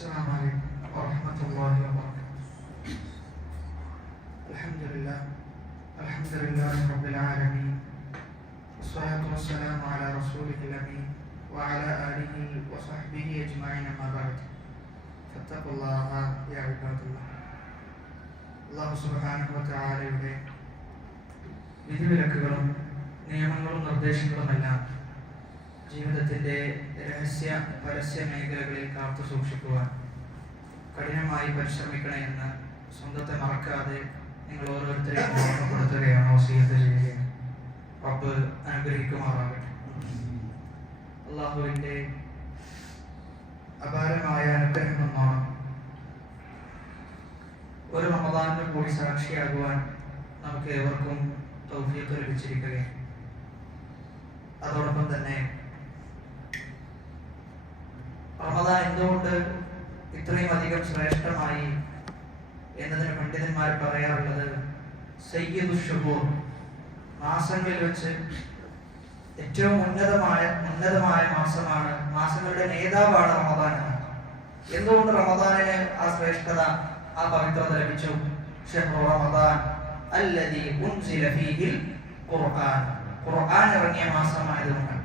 السلام عليكم ورحمة الله وبركاته. الحمد لله رب العالمين، والصلاة والسلام على رسوله الأمين وعلى آله وصحبه أجمعين، أما بعد فاتقوا الله يا عباد الله. അല്ലാഹു സുബ്ഹാനഹു വ തആലയുടെ വിധിവിലക്കുകളും നിയമങ്ങളും നിർദ്ദേശങ്ങളുമെല്ലാം ജീവിതത്തിൻ്റെ രഹസ്യ പരസ്യ മേഖലകളിൽ കാത്തു സൂക്ഷിക്കുവാൻ കഠിനമായി പരിശ്രമിക്കണമെന്ന് സ്വന്തത്തെ മറക്കാതെ നിങ്ങൾ ഓരോരുത്തരെയും ഓർമ്മപ്പെടുത്തുകയാണ്, വസിയത്ത് ചെയ്യുകയാണ്. റബ്ബ് അനുഗ്രഹിക്കുമാറാകട്ടെ. അള്ളാഹുവിൻ്റെ അപാരമായ അനുഗ്രഹമെന്നാണ് ഒരു റമദാനിന് കൂടി സാക്ഷിയാകുവാൻ നമുക്ക് ഏവർക്കും തൗഫീഖ് ലഭിച്ചിരിക്കുകയാണ്. അതോടൊപ്പം തന്നെ റമദാൻ എന്തുകൊണ്ട് ഇത്രയും അധികം ശ്രേഷ്ഠമായി എന്നതിന് പണ്ഡിതന്മാർ പറയാറുള്ളത്, സയ്യിദു ശുഹൂർ, മാസങ്ങളിൽ വെച്ച് ഏറ്റവും ഉന്നതമായ മാസമാണ്, മാസങ്ങളുടെ നേതാവാണ് റമദാൻ. എന്തുകൊണ്ട് റമദാനിന് ആ ശ്രേഷ്ഠത, ആ പവിത്രത ലഭിച്ചു? ശഹ്റു റമദാൻ അല്ലദീ ഉൻസില ഫീഹിൽ ഖുർആൻ, ഖുർആൻ ഇറങ്ങിയ മാസമായതുകൊണ്ട്.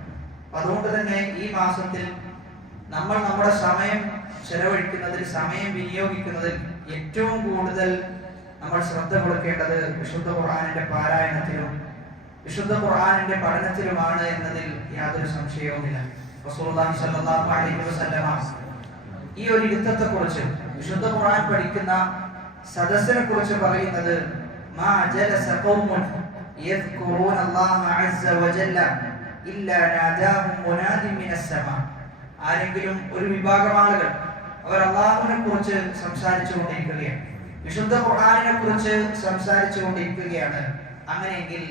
അതുകൊണ്ട് തന്നെ ഈ മാസത്തിൽ നമ്മൾ നമ്മുടെ സമയം ചെലവഴിക്കുന്നതിൽ, സമയം വിനിയോഗിക്കുന്നതിൽ ഏറ്റവും കൂടുതൽ നമ്മൾ ശ്രദ്ധ കൊടുക്കേണ്ടത് വിശുദ്ധ ഖുർആനിന്റെ പാരായണത്തിലും വിശുദ്ധ ഖുർആനിന്റെ പഠനത്തിലുമാണ് എന്നതിൽ യാതൊരു സംശയവുമില്ല. റസൂലുള്ളാഹി സ്വല്ലല്ലാഹു അലൈഹി വസല്ലമ ഈ ഒരു ഇരുത്തത്തെക്കുറിച്ച്, വിശുദ്ധ ഖുർആൻ പഠിക്കുന്ന സദസ്സിനെ കുറിച്ച് പറയുന്നത്, മാ ജലസ ഖൗമുൻ യദ്കുറൂന അല്ലാഹ അസ്സ വജല്ല ഇല്ലാ നാദാഹും മുനാദിൻ മിനസ് സമാ. ആരെങ്കിലും ഒരു വിഭാഗം ആളുകൾ അവർ അല്ലാഹുവിനെ കുറിച്ച് സംസാരിച്ചു കൊണ്ടിരിക്കുകയാണ്, വിശുദ്ധ ഖുർആനിനെ കുറിച്ച് സംസാരിച്ചു കൊണ്ടിരിക്കുകയാണ്. അങ്ങനെയെങ്കിൽ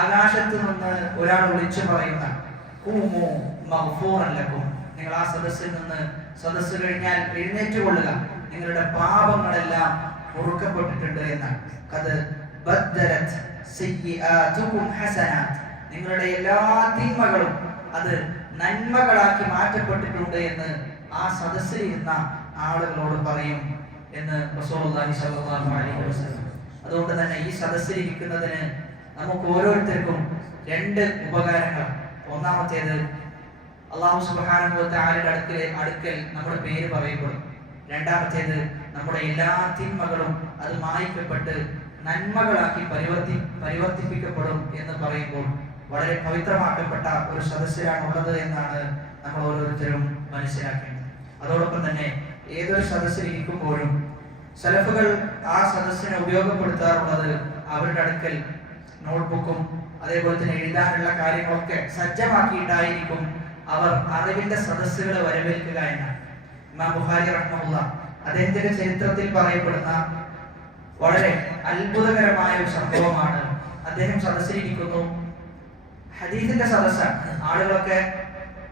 ആകാശത്ത് നിന്ന് ഒരാൾ വിളിച്ചു പറയുന്ന, ഖൂമു മഗ്ഫൂറൻ ലക്കും, നിങ്ങൾ ആ സദസ്സിൽ നിന്ന്, സദസ്സ് കഴിഞ്ഞാൽ എഴുന്നേറ്റ് കൊള്ളുക, നിങ്ങളുടെ പാപങ്ങളെല്ലാം പൊറുക്കപ്പെട്ടിട്ടുണ്ട് എന്നാണ്. ഖദ് ബദ്ദലത് സയ്യിആതുകും ഹസനാത്ത്, നിങ്ങളുടെ എല്ലാ തിന്മകളും അത് നന്മകളാക്കി മാറ്റപ്പെട്ടിട്ടുണ്ട് എന്ന് ആ സദസ്സിൽ ഇരുന്ന ആളുകളോട് പറയും എന്ന് റസൂലുള്ളാഹി സ്വല്ലല്ലാഹു അലൈഹി വസല്ലം. അതുകൊണ്ട് തന്നെ ഈ സദസ്സിൽ ഇരിക്കുന്നതിന് നമുക്ക് ഓരോരുത്തർക്കും രണ്ട് ഉപകാരങ്ങൾ. ഒന്നാമത്തേത്, അല്ലാഹു സുബ്ഹാനഹു വ തആലയുടെ അടുക്കൽ നമ്മുടെ പേര് പറയപ്പെടും. രണ്ടാമത്തേത്, നമ്മുടെ എല്ലാ തിന്മകളും അത് മായ്ക്കപ്പെട്ട് നന്മകളാക്കി പരിവർത്തിപ്പിക്കപ്പെടും എന്ന് പറയുമ്പോൾ വളരെ പവിത്രമാക്കപ്പെട്ട ഒരു സദസ്സിലാണുള്ളത് എന്നാണ് നമ്മൾ ഓരോരുത്തരും മനസ്സിലാക്കേണ്ടത്. അതോടൊപ്പം തന്നെ ഏതൊരു സദസ്സിൽ ഇരിക്കുമ്പോഴും സലഫുകൾ ആ സദസ്സിനെ ഉപയോഗപ്പെടുത്താറുള്ളത് അവരുടെ അടുക്കൽ നോട്ട്ബുക്കും അതേപോലെ തന്നെ എഴുതാനുള്ള കാര്യങ്ങളൊക്കെ സജ്ജമാക്കിയിട്ടായിരിക്കും അവർ അറിവിന്റെ സദസ്സുകളെ വരവേൽക്കുക എന്നാണ്. ഇമാം ബുഖാരി റഹ്മഹുല്ലാഹ് അദ്ദേഹത്തിന്റെ ചരിത്രത്തിൽ പറയപ്പെടുന്ന വളരെ അത്ഭുതകരമായ ഒരു സംഭവമാണ്. അദ്ദേഹം സദസ്സിലിരിക്കുന്നു, ഹദീസിന്റെ സദസ്സാണ്. ആളുകളൊക്കെ,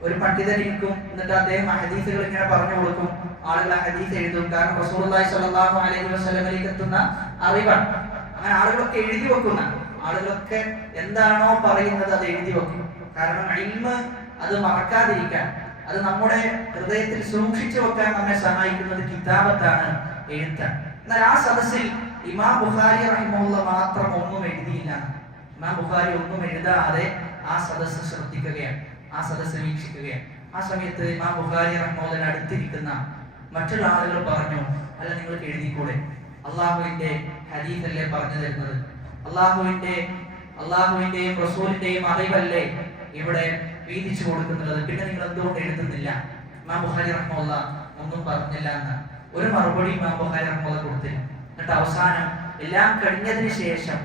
ഒരു പണ്ഡിതൻ ഇരിക്കും, എന്നിട്ട് അദ്ദേഹം ഹദീസുകൾ ഇങ്ങനെ പറഞ്ഞു കൊടുക്കും, ആളുകൾ ഹദീസ് എഴുതും. കാരണം റസൂലുള്ളാഹി സ്വല്ലല്ലാഹു അലൈഹി വസല്ലമയിലേക്ക് എത്തുന്ന അറിവാണ്. അങ്ങനെ ആളുകളൊക്കെ എഴുതി വെക്കുന്ന, ആളുകളൊക്കെ എന്താണോ പറയുന്നത് അത് എഴുതി വെക്കും. കാരണം ഇൽമ് അത് മറക്കാതിരിക്കാൻ, അത് നമ്മുടെ ഹൃദയത്തിൽ സൂക്ഷിച്ചു വെക്കാൻ നമ്മെ സഹായിക്കുന്നത് കിതാബത്താണ്, എഴുത്താണ്. എന്നാൽ ആ സദസ്സിൽ ഇമാം ബുഖാരി റഹിമഹുല്ലാഹ് മാത്രം ഒന്നും എഴുതിയില്ല. ഇമാം ബുഖാരി ഒന്നും എഴുതാതെ ആ സദസ്സ് ശ്രദ്ധിക്കുകയാണ്, ആ സദസ്സ് വീക്ഷിക്കുകയാണ്. ആ സമയത്ത് ഇമാം ബുഖാരി റഹ്മത്തുള്ളാഹി അടുത്തിരിക്കുന്ന മറ്റുള്ള ആളുകൾ പറഞ്ഞു, അല്ല, നിങ്ങൾക്ക് എഴുതിക്കൂടെ? അള്ളാഹുവിന്റെ ഹദീസ് അല്ലേ പറഞ്ഞു തരുന്നത്, അള്ളാഹുവിന്റെയും റസൂലിന്റെയും അറിവല്ലേ ഇവിടെ വീതിച്ചു കൊടുക്കുന്നത്, പിന്നെ നിങ്ങൾ എന്തുകൊണ്ട് എഴുതുന്നില്ല? ഇമാം ബുഖാരി റഹ്മത്തുള്ളാഹി ഒന്നും പറഞ്ഞില്ല എന്ന് ഒരു മറുപടി ഇമാം ബുഖാരി റഹ്മത്തുള്ളാഹി കൊടുത്തില്ല. എന്നിട്ട് അവസാനം എല്ലാം കഴിഞ്ഞതിന് ശേഷം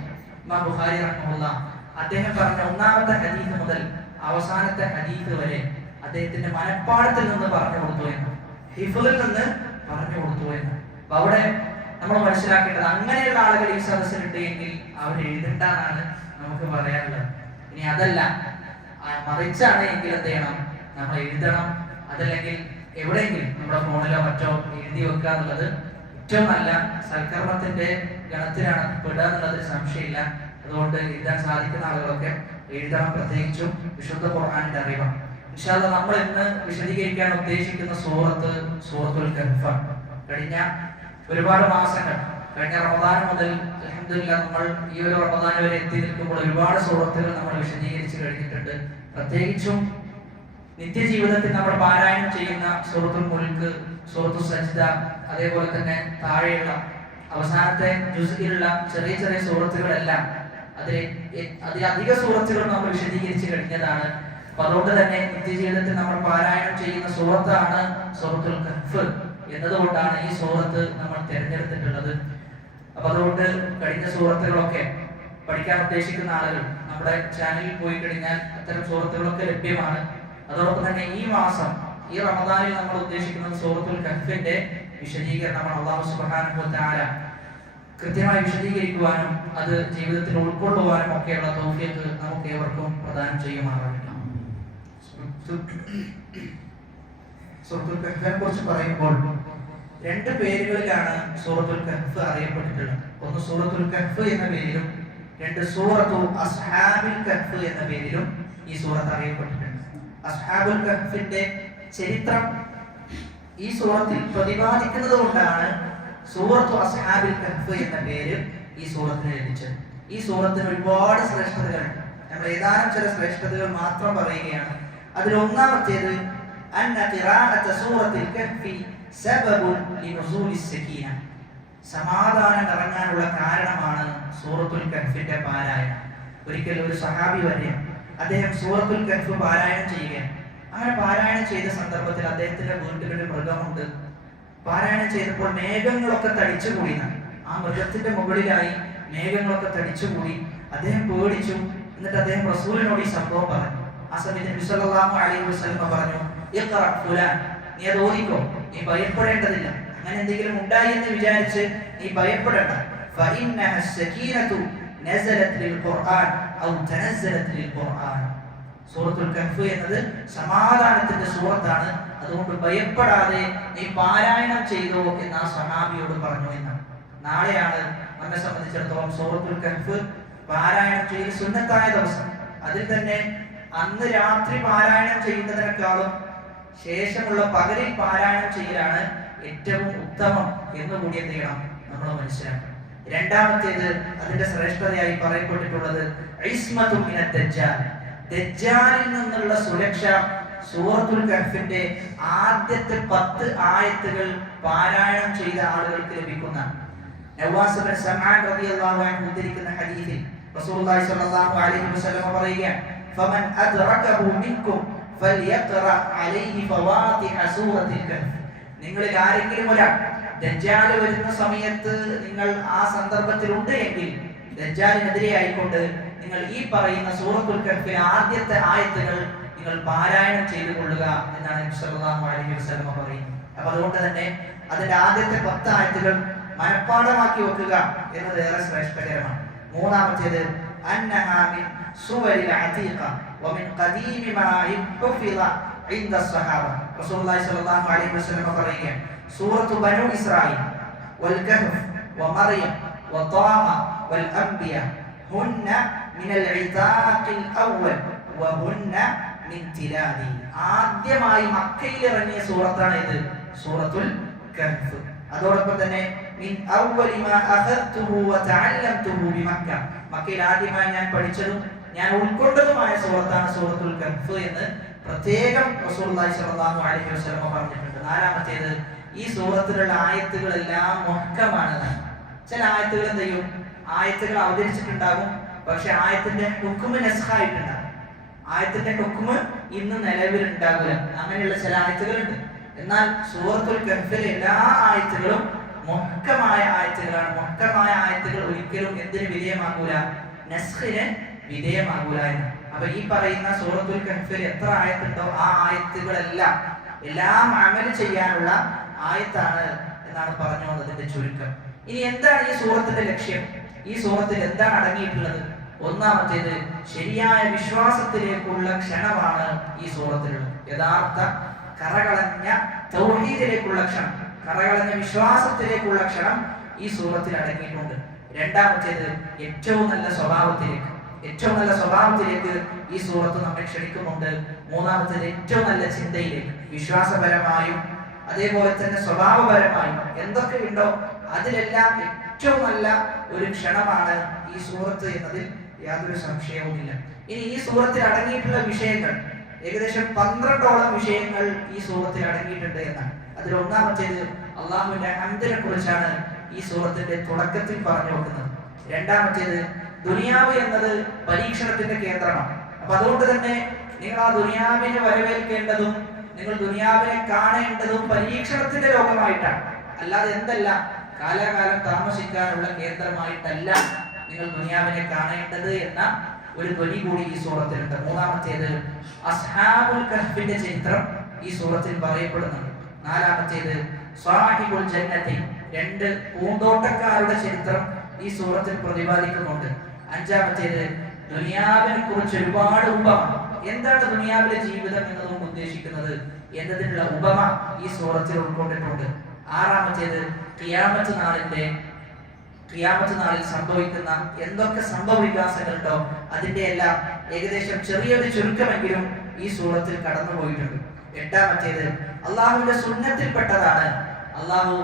ഇമാം ബുഖാരി റഹ്മത്തുള്ളാഹി അദ്ദേഹം പറഞ്ഞ ഒന്നാമത്തെ ഹദീസ് മുതൽ അവസാനത്തെ ഹദീസ് വരെ അദ്ദേഹത്തിന്റെ മനപ്പാടത്തിൽ നിന്ന് പറഞ്ഞു കൊടുത്തു എന്ന്, ഹിഫ്ളിൽ നിന്ന് പറഞ്ഞു കൊടുത്തു എന്ന്. അപ്പൊ അവിടെ നമ്മൾ മനസ്സിലാക്കേണ്ടത്, അങ്ങനെയുള്ള ആളുകൾ ഈ സദസ്സിലുണ്ട് എങ്കിൽ അവർ എഴുതണ്ടെന്നാണ് നമുക്ക് പറയാനുള്ളത്. ഇനി അതല്ല, മറിച്ചാണ് എങ്കിൽ എന്ത് ചെയ്യണം? നമ്മൾ എഴുതണം. അതല്ലെങ്കിൽ എവിടെയെങ്കിലും നമ്മുടെ ഫോണിലോ മറ്റോ എഴുതി വെക്കുക എന്നുള്ളത് ഏറ്റവും നല്ല സൽക്കർമ്മത്തിന്റെ ഗണത്തിലാണ് പെടുക എന്നുള്ളതിൽ സംശയമില്ല. അതുകൊണ്ട് എഴുതാൻ സാധിക്കുന്ന ആളുകളൊക്കെ എഴുതണം, പ്രത്യേകിച്ചും വിശുദ്ധ ഖുർആനിന്റെ അറിവാണ്. ഇൻഷാ അല്ലാഹ് നമ്മൾ ഇന്ന് വിശദീകരിക്കാൻ ഉദ്ദേശിക്കുന്ന സൂറത്തുൽ കഹ്ഫ്. കഴിഞ്ഞ ഒരുപാട് മാസങ്ങൾ, കഴിഞ്ഞ റമദാൻ മുതൽ അൽഹംദുലില്ലാഹ് നമ്മൾ ഈ ഒരു റമദാൻ വരെ എത്തി നിൽക്കുമ്പോൾ ഒരുപാട് സൂറത്തുകൾ നമ്മൾ വിശദീകരിച്ച് കഴിഞ്ഞിട്ടുണ്ട്. പ്രത്യേകിച്ചും നിത്യജീവിതത്തിൽ നമ്മൾ പാരായണം ചെയ്യുന്ന സൂറത്തുൽ മുൽക്ക്, സൂറത്തുൽ സജ്ദ, അതേപോലെ തന്നെ താഴെയുള്ള അവസാനത്തെ ജുസ്ഇലുള്ള ചെറിയ ചെറിയ സൂറത്തുകളെല്ലാം അതിലധിക സൂറത്തുകൾ നമ്മൾ വിശദീകരിച്ച് കഴിഞ്ഞതാണ്. അപ്പൊ അതുകൊണ്ട് തന്നെ നിത്യജീവിതത്തിൽ നമ്മൾ പാരായണം ചെയ്യുന്ന സൂറത്താണ് സൂറത്തുൽ കഹ്ഫ് എന്നതുകൊണ്ടാണ് ഈ സൂറത്ത് നമ്മൾ തിരഞ്ഞെടുത്തിട്ടുള്ളത്. അപ്പൊ അതുകൊണ്ട് കഴിഞ്ഞ സൂറത്തുകളൊക്കെ പഠിക്കാൻ ഉദ്ദേശിക്കുന്ന ആളുകൾ നമ്മുടെ ചാനലിൽ പോയി കഴിഞ്ഞാൽ അത്തരം സൂറത്തുകളൊക്കെ ലഭ്യമാണ്. അതോടൊപ്പം തന്നെ ഈ മാസം, ഈ റമദാനിൽ നമ്മൾ ഉദ്ദേശിക്കുന്നത് സൂറത്തുൽ കഹ്ഫിന്റെ വിശദീകരണമാണ്. അല്ലാഹു സുബ്ഹാനഹു വ തആല കൃത്യമായി വിശദീകരിക്കുവാനും അത് ജീവിതത്തിൽ ഉൾക്കൊള്ളുവാനും ഒക്കെയുള്ള തൗഫീഖ് നമുക്ക് ഏവർക്കും പ്രദാനം ചെയ്യുമാറാകട്ടെ. സൂറത്തുൽ കഹ്ഫിനെ കുറിച്ച് പറയുമ്പോൾ രണ്ട് പേരുകളിലാണ് സൂറത്തുൽ കഹ്ഫ് അറിയപ്പെട്ടിട്ടുള്ളത്. ഒന്ന് സൂറത്തുൽ കഹ്ഫ് എന്ന പേരിലും, രണ്ട് സൂറത്തു അസ്ഹാബുൽ കഹ്ഫ് എന്ന പേരിലും ഈ സൂറത്ത് അറിയപ്പെട്ടിട്ടുണ്ട്. അസ്ഹാബുൽ കഹ്ഫിന്റെ ചരിത്രം ഈ സൂറത്തിൽ പ്രതിപാദിക്കുന്നത് കൊണ്ടാണ് സൂറത്തു അസ്ഹാബുൽ കഹ്ഫ് എന്ന പേര് ഈ സൂറത്തിന് ലഭിച്ചത്. ഈ സൂറത്തിന് ഒരുപാട് ശ്രേഷ്ഠതകളുണ്ട്. നമ്മൾ ഏതാനും ചില ശ്രേഷ്ഠതകൾ മാത്രം പറയുകയാണ്. അതിൽ ഒന്നാമത്തേത് അന്ന ഖിറാഅത സൂറത്തുൽ കഹ്ഫി സബബുൻ ലിനുസൂലിസ് സകീന, സമാധാനം ഇറങ്ങാനുള്ള കാരണമാണ് സൂറത്തുൽ കഹ്ഫിന്റെ പാരായണം. ഒരിക്കൽ ഒരു സഹാബി വരെയും അദ്ദേഹം സൂറത്തുൽ കഹ്ഫ് പാരായണം ചെയ്യുകയാണ്. അങ്ങനെ പാരായണം ചെയ്ത സന്ദർഭത്തിൽ അദ്ദേഹത്തിന്റെ വീട്ടിലൊരു മൃഗമുണ്ട്. പാരായണം ചെയ്തപ്പോൾ മേഘങ്ങളൊക്കെ തടിച്ചുകൂടി. ആ മൃഗത്തിന്റെ മുകളിലായി മേഘങ്ങളൊക്കെ തടിച്ചുകൂടി. അദ്ദേഹം പേടിച്ചു. എന്നിട്ട് അദ്ദേഹം റസൂലിനോട് ഈ സംഭവം പറഞ്ഞു. ആ സമയത്ത് നബി സല്ലല്ലാഹു അലൈഹി വസല്ലം പറഞ്ഞു, ഇഖ്റ ഫുലാൻ, നീ അത് ഓതിക്കോ, നീ ഭയപ്പെടേണ്ടതില്ല. അങ്ങനെ എന്തെങ്കിലും ഉണ്ടായി എന്ന് വിചാരിച്ച് നീ ഭയപ്പെടേണ്ട. ഫഇന്നഹ സകീനതു നസലത് ലിൽ ഖുർആൻ ഔ തനസ്സലത് ലിൽ ഖുർആൻ. സൂറത്തുൽ കഹ്ഫ് എന്നത് സമാധാനത്തിന്റെ സൂറത്താണ്. അതുകൊണ്ട് ഭയപ്പെടാതെ നീ പാരായണം ചെയ്തോ എന്ന് ആ സഹാബിയോട് പറഞ്ഞു എന്നാണ്. നാളെയാണ് നമ്മെ സംബന്ധിച്ചിടത്തോളം സൂറത്തുൽ കഹ്ഫ് പാരായണം ചെയ്ത് സുന്നത്തായ ദിവസം. അതിൽ തന്നെ അന്ന് രാത്രി പാരായണം ചെയ്യുന്നതിനേക്കാളും ശേഷമുള്ള പകലിൽ പാരായണം ചെയ്യലാണ് ഏറ്റവും ഉത്തമം എന്നുകൂടി എന്ത് ചെയ്യണം, നമ്മൾ മനസ്സിലാക്കണം. രണ്ടാമത്തേത് അതിന്റെ ശ്രേഷ്ഠതയായി പറയപ്പെട്ടിട്ടുള്ളത് ഇസ്മത്തുൻ മിനദ് ദജ്ജാൽ, ദജ്ജാലിൽ നിന്നുള്ള സുരക്ഷ സൂറത്തുൽ കഹ്ഫിന്റെ ആദ്യത്തെ 10 ആയത്തുകൾ പാരായണം ചെയ്ത ആളുകൾക്ക് ലഭിക്കുന്ന. നവാസ് ഇബ്നു സമആൻ റളിയല്ലാഹു അൻഹു ഉദ്ധരിക്കുന്ന ഹദീസിൽ റസൂലുള്ളാഹി സ്വല്ലല്ലാഹു അലൈഹി വസല്ലം പറയുകയാണ്, ഫമൻ അദ്റകഹു മിൻകും ഫൽയഖറ അലൈഹി ഫവാതിഹ സൂറത്തുൽ കഹ്ഫ്. നിങ്ങളിൽ ആരെങ്കിലും ഒരാൾ ദജ്ജാൽ വരുന്ന സമയത്ത് നിങ്ങൾ ആ സന്ദർഭത്തിൽ ഉണ്ട് എങ്കിൽ ദജ്ജാലിനെതിരെ ആയിക്കൊണ്ട് നിങ്ങൾ ഈ പറയുന്ന സൂറത്തുൽ കഹ്ഫിലെ ആദ്യത്തെ ആയത്തുകൾ നിങ്ങൾ പാരായണം ചെയ്തു കൊള്ളുക എന്നാണ് നബി സല്ലല്ലാഹു അലൈഹി വസല്ലം പറയുന്നത്. അപ്പോൾ അതുകൊണ്ട് തന്നെ അതിന്റെ ആദ്യത്തെ 10 ആയത്തുകൾ മനഃപ്പാഠമാക്കി വെക്കുക എന്നത് ഏറെ ശ്രേഷ്ഠകരമാണ്. മൂന്നാമത്തേത് അന്നഹാ മിൻ സുവരിൽ അതീഖ വമിൻ ഖദീമി മാ ഹുഫിള ഇൻദ സ്വഹാബ. റസൂലുള്ളാഹി സ്വല്ലല്ലാഹു അലൈഹി വസല്ലം പറയുകയാണ്, സൂറത്തു ബനൂ ഇസ്രായീൽ വൽ കഹ്ഫ് വമറിയം വതാമ വൽ അംബിയ ഹുന്ന മിനൽ ഇതാഖിൽ അവ്വൽ വഹുന്ന മിൻ തിലാദി. ആദ്യമായി മക്കയിൽ ഇറങ്ങിയ സൂറത്താണ് ഇത്, സൂറത്തുൽ കഹ്ഫ്. അതോടൊപ്പം തന്നെ മിൻ അവ്വലി മാ അഖദ്തുഹു വതഅല്ലംതുഹു ബിമക്ക, മക്കയിൽ ആദ്യമായി ഞാൻ പഠിച്ചതും ഞാൻ ഉൾക്കൊണ്ടതുമായ സൂറത്താണ് സൂറത്തുൽ കഹ്ഫ് എന്ന് പ്രത്യേകം റസൂലുള്ളാഹി സ്വല്ലല്ലാഹു അലൈഹി വസല്ലം പറഞ്ഞിട്ടുണ്ട്. നാലാമത്തേത് ഈ സൂറത്തിലുള്ള ആയത്തുകളെല്ലാം മുഹ്കമാണ്. ചില ആയത്തുകൾ എന്ത് ചെയ്യും, ആയത്തുകൾ അവതരിച്ചിട്ടുണ്ടാകും, പക്ഷെ ആയത്തിന്റെ ഹുക്മ് നസ്ഖായിട്ടുണ്ടാകും. ആയത്തിന്റെ ഹുക്മ് ഇന്ന് നിലവിലുണ്ടാകില്ല. അങ്ങനെയുള്ള ചില ആയത്തുകളുണ്ട്. എന്നാൽ സൂറത്തുൽ കഹ്ഫിലെ എല്ലാ ആയത്തുകളും മുഹ്കമായ ആയത്തുകളാണ്. മുഹ്കമായ ആയത്തുകൾ ഒരിക്കലും എന്തിന് വിധേയമാകൂല, നസ്ഖിന് വിധേയമാകൂല എന്ന്. അപ്പൊ ഈ പറയുന്ന സൂറത്തുൽ കഹ്ഫിൽ എത്ര ആയത്തുണ്ടോ ആ ആയത്തുകളെല്ലാം എല്ലാം അമൽ ചെയ്യാനുള്ള ആയത്താണ് എന്നാണ് പറഞ്ഞു വന്നതിന്റെ ചുരുക്കം. ഇനി എന്താണ് ഈ സൂറത്തിന്റെ ലക്ഷ്യം? ഈ സൂറത്തിൽ എന്താണ് അടങ്ങിയിട്ടുള്ളത്? ഒന്നാമത്തേത് ശരിയായ വിശ്വാസത്തിലേക്കുള്ള ക്ഷണമാണ് ഈ സൂറത്തിലുള്ളത്. യഥാർത്ഥ കറകളഞ്ഞ തൗഹീദിലേക്കുള്ള ക്ഷണം, കറകളഞ്ഞ വിശ്വാസത്തിലേക്കുള്ള ക്ഷണം ഈ സൂറത്തിൽ അടങ്ങിയിട്ടുണ്ട്. രണ്ടാമത്തേത് ഏറ്റവും നല്ല സ്വഭാവത്തിലേക്ക്, ഏറ്റവും നല്ല സ്വഭാവത്തിലേക്ക് ഈ സൂറത്ത് നമ്മെ ക്ഷണിക്കുന്നുണ്ട്. മൂന്നാമത്തേത് ഏറ്റവും നല്ല ചിന്തയിലേക്ക്, വിശ്വാസപരമായും അതേപോലെ തന്നെ സ്വഭാവപരമായും എന്തൊക്കെയുണ്ടോ അതിലെല്ലാം ഏറ്റവും നല്ല ഒരു ക്ഷണമാണ് ഈ സൂറത്ത് എന്നതിൽ യാതൊരു സംശയവുമില്ല. ഇനി ഈ സൂറത്തിൽ അടങ്ങിയിട്ടുള്ള വിഷയങ്ങൾ ഏകദേശം 12ഓളം വിഷയങ്ങൾ ഈ സൂറത്തിൽ അടങ്ങിയിട്ടുണ്ട് എന്നാണ്. അതിൽ ഒന്നാമത്തേത് അള്ളാഹുവിന്റെ ഹംദിനെ കുറിച്ചാണ് ഈ സൂറത്തിന്റെ തുടക്കത്തിൽ പറഞ്ഞു വെക്കുന്നത്. രണ്ടാമത്തേത് ദുനിയാവ് എന്നത് പരീക്ഷണത്തിന്റെ കേന്ദ്രമാണ്. അപ്പൊ അതുകൊണ്ട് തന്നെ നിങ്ങൾ ആ ദുനിയാവിനെ വരവേൽക്കേണ്ടതും നിങ്ങൾ ദുനിയാവിനെ കാണേണ്ടതും പരീക്ഷണത്തിന്റെ ലോകമായിട്ടാണ്. അല്ലാതെ എന്തല്ല, കാലാകാലം താമസിക്കാനുള്ള കേന്ദ്രമായിട്ടല്ല നിങ്ങൾ ദുനിയാവിനെ കാണേണ്ടത് എന്ന ഒരു ധ്വനി കൂടി ഈ സൂറത്തിലുണ്ട്. മൂന്നാമത്തേത് അസ്ഹാബുൽ കഹ്ഫിന്റെ ചരിത്രം ഈ സൂറത്തിൽ പറയപ്പെടുന്നുണ്ട്. നാലാമത്തേത് സാഹിബുൽ ജന്നത്തി, 2 പൂന്തോട്ടക്കാരുടെ ചരിത്രം ഈ സൂറത്തിൽ പ്രതിപാദിക്കുന്നുണ്ട്. അഞ്ചാമത്തേത് ദുനിയാവിനെ കുറിച്ച് ഒരുപാട് ഉപമ, എന്താണ് ദുനിയാവിലെ ജീവിതം എന്നതും ഉദ്ദേശിക്കുന്നത് എന്നതിനുള്ള ഉപമ ഈ സൂറത്തിൽ ഉൾക്കൊണ്ടിട്ടുണ്ട്. ആറാമത്തേത് ഖിയാമത്ത് നാളിൽ സംഭവിക്കുന്ന എന്തൊക്കെ സംഭവ വികാസങ്ങളുണ്ടോ അതിന്റെ എല്ലാം ഏകദേശം ചെറിയൊരു ചുരുക്കമെങ്കിലും ഈ സൂറത്തിൽ കടന്നുപോയിട്ടുണ്ട്. എട്ടാമത്തേത് അള്ളാഹുവിന്റെ സുന്നത്തിൽപ്പെട്ടതാണ് അള്ളാഹു